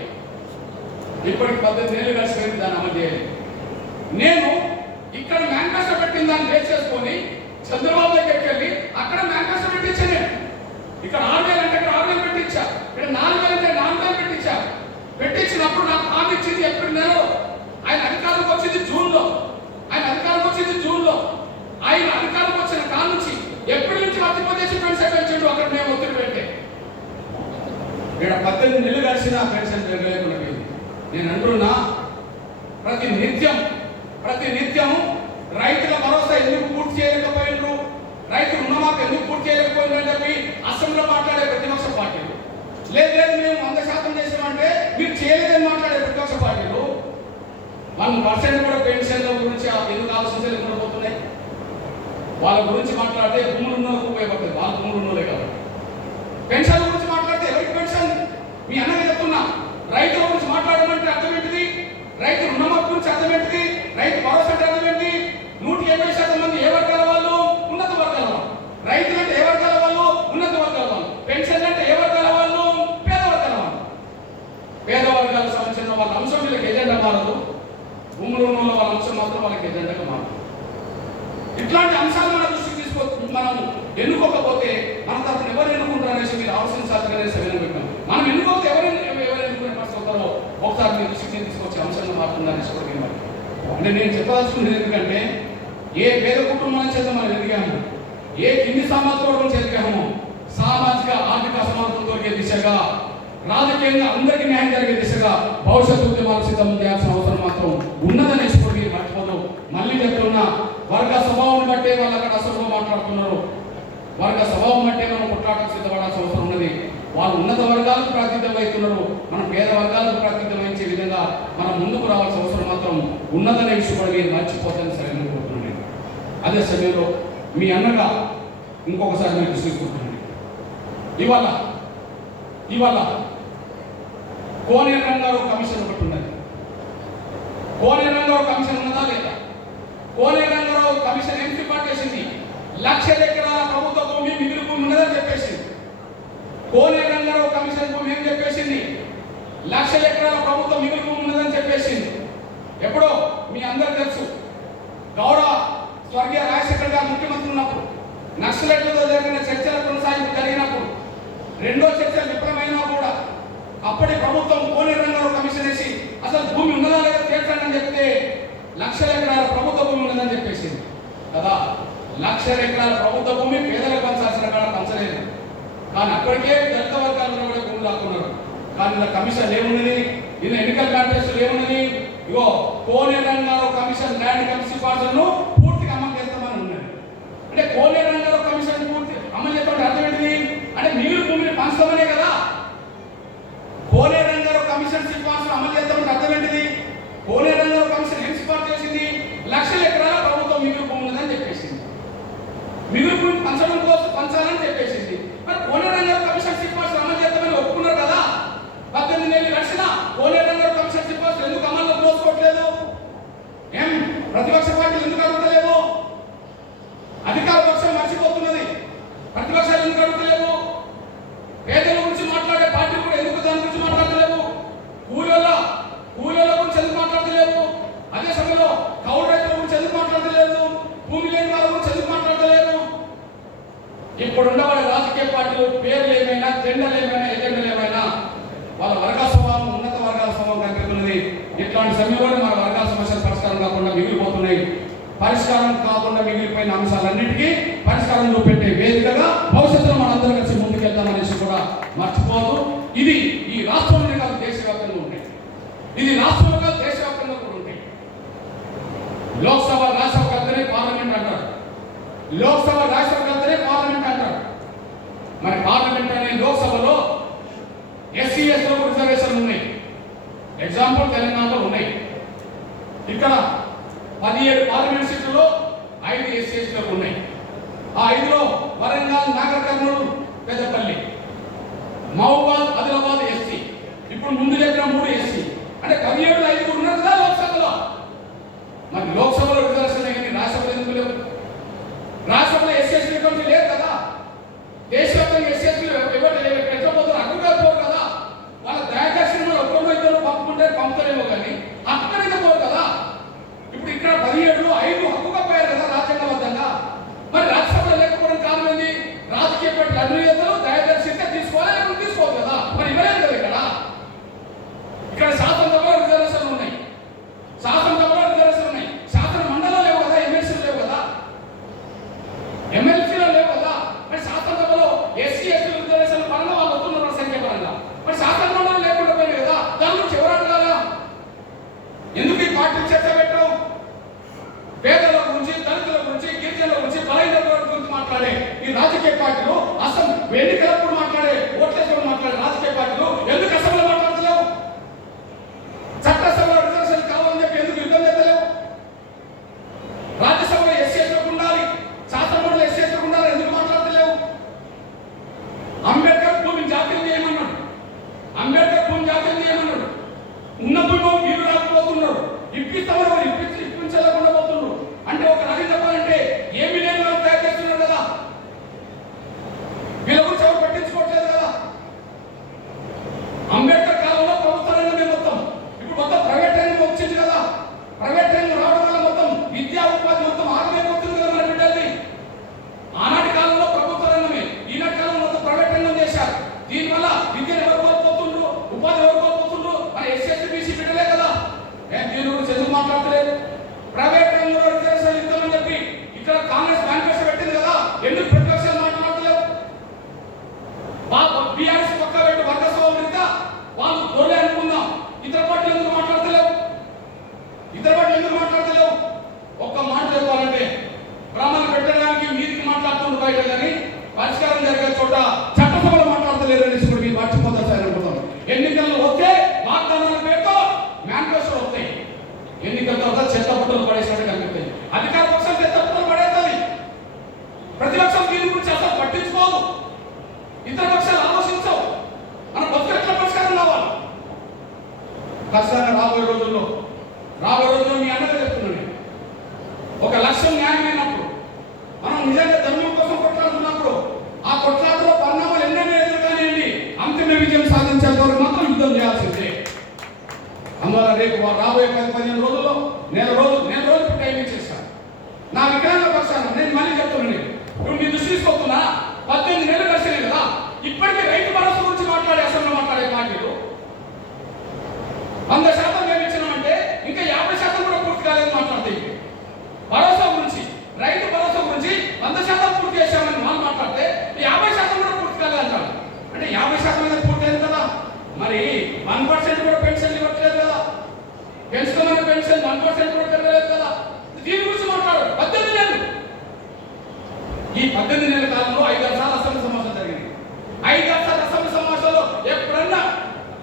ఇప్పటికి 18 నెలలు గడిచిపోయింది, దాన్ని అమలు చేయాలి. నేను ఇక్కడ మేనిఫెస్టో పెట్టిన దాన్ని బేస్ చేసుకొని చంద్రబాబు దగ్గరికి వెళ్ళి అక్కడ మేనిఫెస్టో పెట్టించాను. ఇక్కడ 6,000 అంటే ఇక్కడ 6,000 పెట్టించా, ఇక్కడ 4,000 అంటే 4,000 పెట్టించా. పెట్టి ఇక్కడ 18 నెలలు కలిసిన పెన్షన్ లేకుండా పోయింది. నేను అంటున్నా ప్రతి నిత్యం రైతుల భరోసా ఎందుకు పూర్తి చేయలేకపోయినారు, రైతు రుణమాఫీ ఎందుకు పూర్తి చేయలేకపోయిందని చెప్పి అసెంబ్లీలో మాట్లాడే ప్రతిపక్ష పార్టీలు, లేదు మేము 100% చేసామంటే మీరు చేయలేదని మాట్లాడే ప్రతిపక్ష పార్టీలు 1% కూడా పెన్షన్ల గురించి ఎందుకు ఆలోచించలేకుండా పోతున్నాయి. వాళ్ళ గురించి మాట్లాడితే భూములు ఉన్న వాళ్ళకు ఉపయోగపడుతుంది, వాళ్ళ భూములు ఉన్నోలే కాబట్టి. పెన్షన్ గురించి మాట్లాడితే ఎవరికి పెన్షన్? మీ అన్నగా చెప్తున్నా, రైతుల గురించి మాట్లాడమంటే అర్థం ఏంటిది? రైతు రుణమాఫీ గురించి అర్థం ఏంటిది? రైతు భరోసా అంటే అర్థం ఏంటి? 180% మంది ఏ వర్గాల వాళ్ళు? ఉన్నత వర్గాల వాళ్ళు. రైతులు అంటే ఏ వర్గాల వాళ్ళు? ఉన్నత వర్గాల వాళ్ళు. పెన్షన్ అంటే ఏ వర్గాల వాళ్ళు? పేద వర్గాల వాళ్ళు. పేద వర్గాలకు సంబంధించిన వాళ్ళ అంశం వీళ్ళకి ఎజెండా మారదు, భూములు ఉన్న వాళ్ళ అంశం మాత్రం వాళ్ళకి ఎజెండాగా మారదు. ఇట్లాంటి అంశాలు మన దృష్టికి మనం ఎన్నుకోకపోతే మన తరఫున ఎవరు ఎన్నుకుంటారు అనేసి మీరు ఆలోచించాలనేసి పెట్టాం. మనం ఎన్నుకోతే ఎవరు ఎన్నుకునే పరిస్థితి అవుతారో ఒకసారి మీరు దృష్టికి తీసుకొచ్చే అంశంగా మారుతుందనేసి కూడా అంటే నేను చెప్పాల్సింది ఎందుకంటే ఏ పేద కుటుంబాల చేత మనం ఎదిగాము, ఏ కింది సామాజిక వర్గం నుంచి ఎదిగామో సామాజిక ఆర్థిక అసమానతలు దొరికే దిశగా, రాజకీయంగా అందరికీ న్యాయం జరిగే దిశగా భవిష్యత్తు ఉద్యమాలు సిద్ధం చేయాల్సిన అవసరం మాత్రం ఉన్నదనేసి కూడా మీరు మర్చిపోదు. మళ్ళీ చెప్తున్నా, వర్గ స్వభావం బట్టే వాళ్ళు అక్కడ అసలు మాట్లాడుతున్నారు. వర్గ స్వభావం బట్టే మనం కొట్లాటకు సిద్ధపడాల్సిన అవసరం ఉన్నది. వాళ్ళు ఉన్నత వర్గాలకు ప్రాతినిధ్యం వహిస్తున్నారు, మనం పేద వర్గాలకు ప్రాతినిధ్యం వహించే విధంగా మనం ముందుకు రావాల్సిన అవసరం మాత్రం ఉన్నదనే విషయం కూడా మీరు మర్చిపోతాను సరే కోరుతున్నాను. అదే సమయంలో మీ అన్నగా ఇంకొకసారి నేను తీసుకుంటున్నాను. ఇవాళ కోనేరు రంగారావు కమిషన్ ఒకటి ఉన్నది. కోనేరు రంగారావు కమిషన్ ఉన్నదా లేదా? కోనేరు రంగారావు కమిషన్ ఏం సిఫార్సు చేసింది? 1,00,000 ఎకరాల ప్రభుత్వ భూమి మిగిలి భూమి ఉన్నదని చెప్పేసింది. కోనేరు రంగారావు కమిషన్ భూమి ఏం చెప్పేసింది? 1,00,000 ఎకరాల ప్రభుత్వ మిగిలి భూమి ఉన్నదని చెప్పేసింది. ఎప్పుడో మీ అందరూ తెలుసు, గౌరవ స్వర్గీయ రాజశేఖర్ గారు ముఖ్యమంత్రి ఉన్నప్పుడు నక్సలైట్లతో జరిగిన చర్చల కొనసాగింపు జరిగినప్పుడు, రెండో చర్చలు విఫలమైనా కూడా అప్పటి ప్రభుత్వం కోనేరు రంగారావు కమిషన్ వేసి అసలు భూమి ఉన్నదా లేదా తేల్చండి అని చెప్తే 1,00,000 ఎకరాల ప్రభుత్వ భూమి ఉన్నదని చెప్పేసింది కదా. 1,00,000 ఎకరాల ప్రభుత్వ భూమి పేదలకు పంచాల్సిన కాడ పంచలేదు, కానీ అప్పటికే దళిత వర్గాలను కూడా భూములు లాక్కున్నారు. కానీ ఇలా కమిషన్ ఏమున్నది? ఇలా ఎన్నికల కాంటెస్టులు ఏమున్నది? ఇగో కోనేరు రంగారావు కమిషన్ ల్యాండ్ కమిషన్ సిఫార్సులను పూర్తిగా అమలు చేస్తామని ఉన్నది. అంటే కోనేరు రంగారావు కమిషన్ పూర్తి అమలు చేస్తామంటే అర్థం ఏంటిది? అంటే మీరు భూమిని పంచుతామనే కదా. కోనేరు రంగారావు కమిషన్ సిఫార్సులు అమలు చేస్తామంటే అర్థం ఏంటిది? కోనేరు రంగారావు కమిషన్ ఏం సిఫార్సు చేసింది? 1,00,000 ఎకరాల ప్రభుత్వం మిగులు భూమి ఉందని చెప్పేసింది. మిగులు భూమి పంచడం కోసం పంచాలని చెప్పేసింది. మరి కోనేరు రంగారావు కమిషన్ సిఫార్సులు అమలు చేస్తామని ఒప్పుకున్నారు కదా. 18 నెలలు గడిచిన కోనేరు రంగారావు కమిషన్ సిఫార్సులు ఎందుకు అమల్లో దోసుకోవట్లేదు? ఏం ప్రతిపక్ష పార్టీలు ఎందుకు అడుగుతలేవు? అధికార పక్షం మర్చిపోతున్నది, ప్రతిపక్షాలు ఎందుకు అడుగుతలేవు? పేదల గురించి మాట్లాడే పార్టీ కూడా ఎందుకు దాని గురించి మాట్లాడలేవు? కూలీల గురించి ఎందుకు మాట్లాడలేవు? అదే సమయంలో కౌలు రైతుల గురించి ఎందుకు మాట్లాడలేదు? భూమి లేని వాళ్ళ గురించి ఎందుకు మాట్లాడలేదు? ఇప్పుడున్న వాళ్ళ రాజకీయ పార్టీలు పేర్లు ఏమైనా, జెండాలు ఏమైనా, ఎజెండాలు ఏమైనా వాళ్ళ వర్గాల స్వభావం, ఉన్నత వర్గాల స్వభావం కనిపిస్తున్నది. ఇట్లాంటి సమయంలో మన వర్గాల సమస్యలు పరిష్కారం కాకుండా మిగిలిపోతున్నాయి. పరిష్కారం కాకుండా మిగిలిపోయిన అంశాలన్నిటికీ పరిష్కారం చూపెట్టే వేదికగా భవిష్యత్తులో మనందరం కలిసి ముందుకెళ్తామనేసి కూడా మర్చిపోదు. ఇది ఈ రాష్ట్రంలోనే కాదు, దేశవ్యాప్తంగా ఉంటాయి. ఇది రాష్ట్రంలో కాదు, దేశవ్యాప్తంగా కూడా ఉంటాయి. లోక్సభ రాజ్యసభ కలితేనే పార్లమెంట్ అంటారు, లోక్సభ రాజ్యసభ కలితేనే పార్లమెంట్ అంటారు. మరి పార్లమెంట్ అనే లోక్సభలో ఎస్సీ ఎస్టీలకు రిజర్వేషన్లు ఉన్నాయి. ఎగ్జాంపుల్ తెలంగాణలో ఉన్నాయి. ఇక్కడ 17 పార్లమెంట్ సీట్లలో 5 ఎస్సీ ఎస్టీలకు ఉన్నాయి. ఆ 5లో వరంగల్, నాగర్ కర్నూలు, పెద్దపల్లి, మహబూబాద్, ఆదిలాబాద్ ఎస్సీ. ఇప్పుడు ముందు చెప్పిన 3 ఎస్సీ. అంటే 17లో 5 ఉన్నారు కదా లోక్సభలో. మరి లోక్సభలో రిజర్వేషన్ కానీ రాజ్యసభలో ఎందుకు లేవు? రాజ్యసభలో ఎస్సీ ఎస్టీ కంటే లేదు కదా. దేశవ్యాప్తంగా ఎస్సీ ఎస్టీలు ఎట్లా పోతారు? అడ్డుగా పోరు కదా. వాళ్ళ దయాదర్శనంలో ఒక్కరు ఇద్దరు పంపుకుంటే పంపుతారేమో కానీ అక్కడైతే పోరు కదా. ఇప్పుడు ఇక్కడ 17లో 5 హక్కుగా పోయారు కదా రాజ్యాంగబద్ధంగా. మరి రాజ్యసభలో లేకపోవడం కారణం ఏంది? రాజకీయ పార్టీలు అన్ని చేస్తారు, దయాదర్శిస్తే తీసుకోవాలి, లేకపోతే తీసుకోవాలి కదా. మరి ఇవ్వలేదు కదా. ఇక్కడ శాసనసభలో రిజర్వేషన్లు ఉన్నాయి. పేదల గురించి, దళితుల గురించి, గిరిజనుల గురించి, బలహీన గురించి మాట్లాడే ఈ రాజకీయ పార్టీలు అసెంబ్లీ ఎన్నికలప్పుడు మాట్లాడే, ఓట్లేసుకొని మాట్లాడే రాజకీయ పార్టీలు ఎందుకు అసెంబ్లీలో మాట్లాడతలేవు? చట్టసభలో రిజర్వేషన్ కావాలని చెప్పి ఎందుకు యుద్ధం చేస్తలేవు? రాజ్యసభలో ఎస్సీలకు ఉండాలి, శాసనసభలో ఎస్సీలకు ఉండాలి, ఎందుకు మాట్లాడతలేవు? అంబేద్కర్ భూమిని జాతీయం చేయమన్నాడు, అంబేద్కర్ భూమి జాతీయం చేయమన్నాడు. ఉన్న భూమి వీరు రాకపోతున్నారు, ఇప్పిస్తామని ఇప్పించలేకుండా పోతున్నారు. అంటే ఒక రకం చెప్పాలంటే ఏమి లేని వాళ్ళు తయారు చేస్తున్నారు కదా, వీళ్ళ గురించి ఎవరు పట్టించుకోవట్లేదు కదా. అంబేద్కర్ కాలంలో ప్రభుత్వ రంగమే మొత్తం, ఇప్పుడు మొత్తం ప్రైవేట్ రంగం వచ్చింది కదా. ప్రైవేట్ రంగం రావడం వల్ల మొత్తం విద్యా ఉపాధి మొత్తం ఆగమైపోతుంది కదా మన బిడ్డల్ని. ఆనాటి కాలంలో ప్రభుత్వ రంగమే, ఈనాటి కాలంలో మొత్తం ప్రైవేట్ రంగం చేశారు. దీనివల్ల విద్యను ఎవరు కోల్పోతుండ్రు, ఉపాధి ఎవరు కోల్పోతుండ్రు? మన ఎస్సీ బీసీ బిడ్డలే కదా. దీని గురించి ఎందుకు మాట్లాడతలేదు? ప్రైవేట్ రంగంలో రిజర్వేషన్ ఇద్దామని చెప్పి ఇక్కడ కాంగ్రెస్ మేనిఫెస్టో పెట్టింది కదా, ఎందుకు ప్రతిపక్షాలు మాట్లాడతలేవు? బీఆర్ఎస్ పక్క పెట్టి వర్గస్వామ్యం రీత్యా వాళ్ళు దొరలే అనుకుందాం, ఇతర పార్టీలు ఎందుకు మాట్లాడతలేవు? ఇతర పార్టీలు ఎందుకు మాట్లాడతలేవు? ఒక్క మాట చెప్పాలంటే బ్రాహ్మణులు పెట్టడానికి మీదికి మాట్లాడుతున్నారు బయట, కానీ పరిష్కారం జరిగే చోట చట్టసభలో మాట్లాడతలేరు అనేసి కూడా మీరు మర్చిపోతారు సార్ అనుకుంటాం. ఎన్నికల్లో వస్తే వాగ్దానాల పేరుతో మేనిఫెస్టో వస్తాయి, ఎన్నికల తర్వాత చెత్త పుట్టలు పడేసినట్టు కనిపిస్తాయి. అధికార పక్షం చెత్త పుట్టలు పడేస్తుంది, ప్రతిపక్షం దీని గురించి అసలు పట్టించుకోదు, ఇతర పక్షాలు ఆలోచించవు. మన బతుకు ఎట్లా పరిష్కారం కావాలి? ఖచ్చితంగా రాబోయే రోజుల్లో మీ అన్నగా చెప్తున్నాను, ఒక లక్ష్యం న్యాయమైనప్పుడు, మనం నిజంగా ధర్మం కోసం కొట్లాడుతున్నప్పుడు ఆ కొట్లాటలో పరిణామాలు ఎన్నెన్నో ఎదురుగానేయండి, అంతిమ విజయం సాధించేంత వరకు మాత్రం యుద్ధం చేయాల్సిందే. అందువల్ల రేపు రాబోయే 10-15 రోజుల్లో నెల రోజులు టైం ఇచ్చేసాను నా వికలాంగ పక్షాన. నేను మళ్ళీ చెప్తున్నాను, ఇప్పుడు మీ దృష్టి తీసుకొస్తున్నా 18 నెలలు కలిసినాయి కదా. ఇప్పటికీ రైతు భరోసా గురించి మాట్లాడే, అసెంబ్లీలో మాట్లాడే పార్టీలు 100% మేము ఇచ్చినామంటే ఇంకా 50% కూడా పూర్తి కాలేదు మాట్లాడతాయి. భరోసా గురించి, రైతు భరోసా గురించి 100% పూర్తి చేశామని వాళ్ళు మాట్లాడితే 50% కూడా పూర్తి కాలేదంటారు. అంటే 50% అనేది పూర్తి అయింది కదా, మరి 1% కూడా పెన్షన్ ఇవ్వట్లేదు కదా, పెంచుతున్న పెన్షన్ 1% కూడా పెరగలేదు కదా. దీని గురించి మాట్లాడు. 18 నెలలు, ఈ 18 నెలల కాలంలో 5 సార్లు అసెంబ్లీ సమావేశం జరిగింది. 5 సార్లు అసెంబ్లీ సమావేశంలో ఎప్పుడన్నా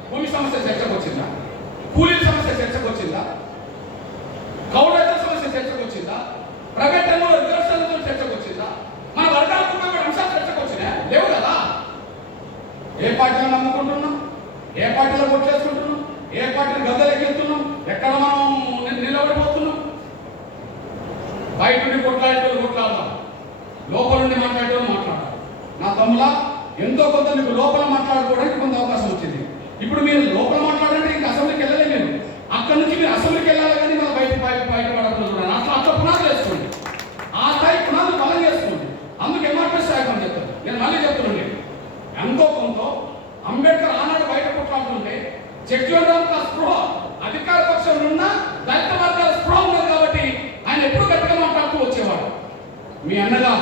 భూమి సమస్య చర్చకు వచ్చిందా? కూలీల సమస్య చర్చకు వచ్చిందా? గౌరవేతర సమస్య చర్చకు వచ్చిందా? ప్రైవేట్ రంగంలో రిజర్వేషన్లతో చర్చకు వచ్చిందా? మన వర్గాలకు ఉపయోగపడే అంశాలు చర్చకు వచ్చినా? లేవు కదా. ఏ పార్టీలో నమ్ముకుంటున్నాం, ఏ పార్టీలో కొట్టేసుకుంటున్నాం, ఏ పార్టీని గద్దెలెక్కిస్తున్నాం, ఎక్కడ మనం నిలబడిపోతున్నాం? బయట నుండి కొట్లాడతాం, లోపల నుండి మాట్లాడేటోళ్ళు మాట్లాడాలి. నా తమ్ములా, ఎంతో కొంత మీకు లోపల మాట్లాడుకోవడానికి కొంత అవకాశం వచ్చింది. ఇప్పుడు మీరు లోపల మాట్లాడంటే ఇంకా అసెంబ్లీకి వెళ్ళలేదు. నేను అక్కడి నుంచి మీరు అసెంబ్లీకి వెళ్ళాలి, కానీ మన బయటపడకుండా చూడండి. అట్లా పునాదులు వేసుకోండి, ఆ స్థాయి పునాదులు బలం చేసుకోండి. అందుకు ఎంఆర్పీ స్థాయి అని చెప్తాను. నేను మళ్ళీ చెప్తున్నాను, ఎంతో కొంత అంబేద్కర్ ఆనాడు బయట కొట్లాడుతుంటే జగ్జీవన్ స్పృహ అధికార పక్షంలో ఉన్న దళిత వర్గాల స్పృహ ఉన్నది కాబట్టి ఆయన ఎప్పుడు గట్టిగా మాట్లాడుతూ వచ్చేవాడు. మీ అన్నగా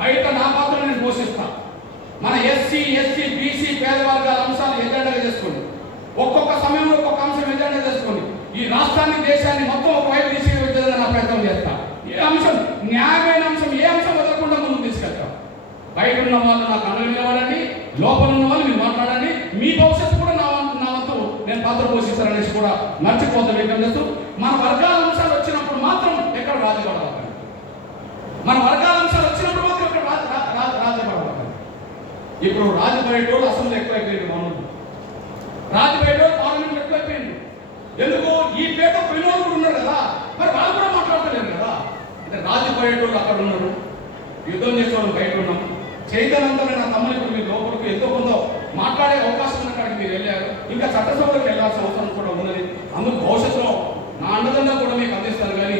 బయట నా పాత్ర నేను పోషిస్తా. మన ఎస్సీ బీసీ పేద వర్గాల అంశాలు ఎజెండాగా చేసుకోండి, ఒక్కొక్క సమయంలో ఒక్కొక్క అంశం ఎజెండా చేసుకోండి. ఈ రాష్ట్రాన్ని, దేశాన్ని మొత్తం ఒకవైపు తీసుకెళ్ళి నా ప్రయత్నం చేస్తా. ఏ అంశం న్యాయమైన అంశం, ఏ అంశం వదలకుండా ముందుకు తీసుకెళ్తా. బయట ఉన్న వాళ్ళు నాకు అండగా నిలబడండి, లోపల ఉన్న వాళ్ళు మీరు మాట్లాడండి. మీ భవిష్యత్తు కూడా నా వంతు నేను పాత్ర పోషిస్తాననేసి కూడా మర్చిపోతా వ్యక్తం చేస్తూ, మన వర్గాల అంశాలు వచ్చినప్పుడు మాత్రం ఎక్కడ రాజపడాలి, మన వర్గాల అంశాలు వచ్చినప్పుడు మాత్రం ఎక్కడ రాజపడాలి. ఇప్పుడు రాజపడేటోళ్ళు అసెంబ్లీ ఎక్కువైపోయింది, మనోళ్ళు రాజపడేటోళ్ళు పార్లమెంట్ ఎక్కువైపోయింది. ఎందుకు? ఈ పేట పోయినోళ్ళు కూడా ఉన్నారు కదా, మరి వాళ్ళు కూడా మాట్లాడతలేరు కదా. అంటే రాజపడేటోళ్ళు అక్కడ ఉన్నారు, యుద్ధం చేసేవాళ్ళు బయట ఉన్నాం. చైతన్యంతోనే నా తమ్ముడు ఇప్పుడు మీ లోపలికి ఎంతో కొంత మాట్లాడే అవకాశం ఉన్న కాడికి మీరు వెళ్ళారు. ఇంకా చట్టసభలోకి వెళ్ళాల్సిన అవసరం కూడా ఉన్నది. అందుకు భవిష్యత్తులో నా అండదండ కూడా మీకు అందిస్తాను. కానీ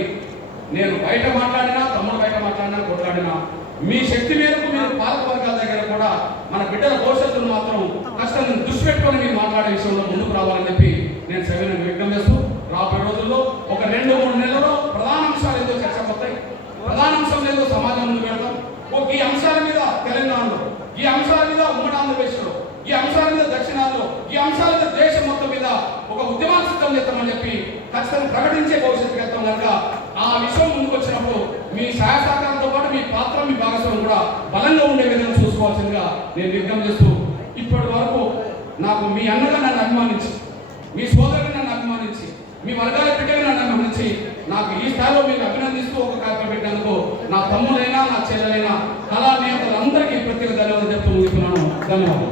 నేను బయట మాట్లాడినా, తమ్ముడు బయట మాట్లాడినా, కొట్లాడినా మీ శక్తి మేరకు మీరు పాలక వర్గాల దగ్గర కూడా మన బిడ్డల భవిష్యత్తును మాత్రం కష్టం దృష్టి పెట్టుకొని మీరు మాట్లాడే విషయంలో ముందుకు రావాలని చెప్పి నేను సభ్యులను వ్యక్తం చేస్తూ, రాబోయే రోజుల్లో ఒక 2-3 నెలల్లో ప్రధాన అంశాలు ఏదో చర్చపోతాయి, ప్రధాన అంశం ఏదో సమాజం ముందు పెడతాం. ఈ అంశాల మీద తెలంగాణలో, ఈ అంశాల మీద ఉమ్మడి ఆంధ్రప్రదేశ్లో, ఈ అంశాల మీద దక్షిణాదిలో, ఈ అంశాల మీద దేశం మొత్తం మీద ఒక ఉద్యమాన్ని సిద్ధం చేస్తామని చెప్పి ఖచ్చితంగా ప్రకటించే భవిష్యత్తు కనుక ఆ విషయం ముందుకు వచ్చినప్పుడు మీ సహాయ సహకారంతో పాటు మీ పాత్ర మీ భాగస్వామ్యం కూడా బలంగా ఉండే విధంగా చూసుకోవాల్సిందిగా నేను విజ్ఞప్తి చేస్తూ, ఇప్పటి వరకు నాకు మీ అన్నగా నన్ను అభిమానించి, మీ సోదరుని నన్ను అభిమానించి, మీ వర్గాల బిడ్డగా నన్ను అభిమానించి నాకు ఈ స్థాయిలో మీకు అభినందిస్తూ ఒక కార్యక్రమం పెట్టినందుకు నా తమ్ములైనా నా చెల్లెలైనా కళా నేతలందరికీ ప్రత్యేక ధన్యవాదాలు చెప్తూ ముగిస్తున్నాను. ధన్యవాదాలు.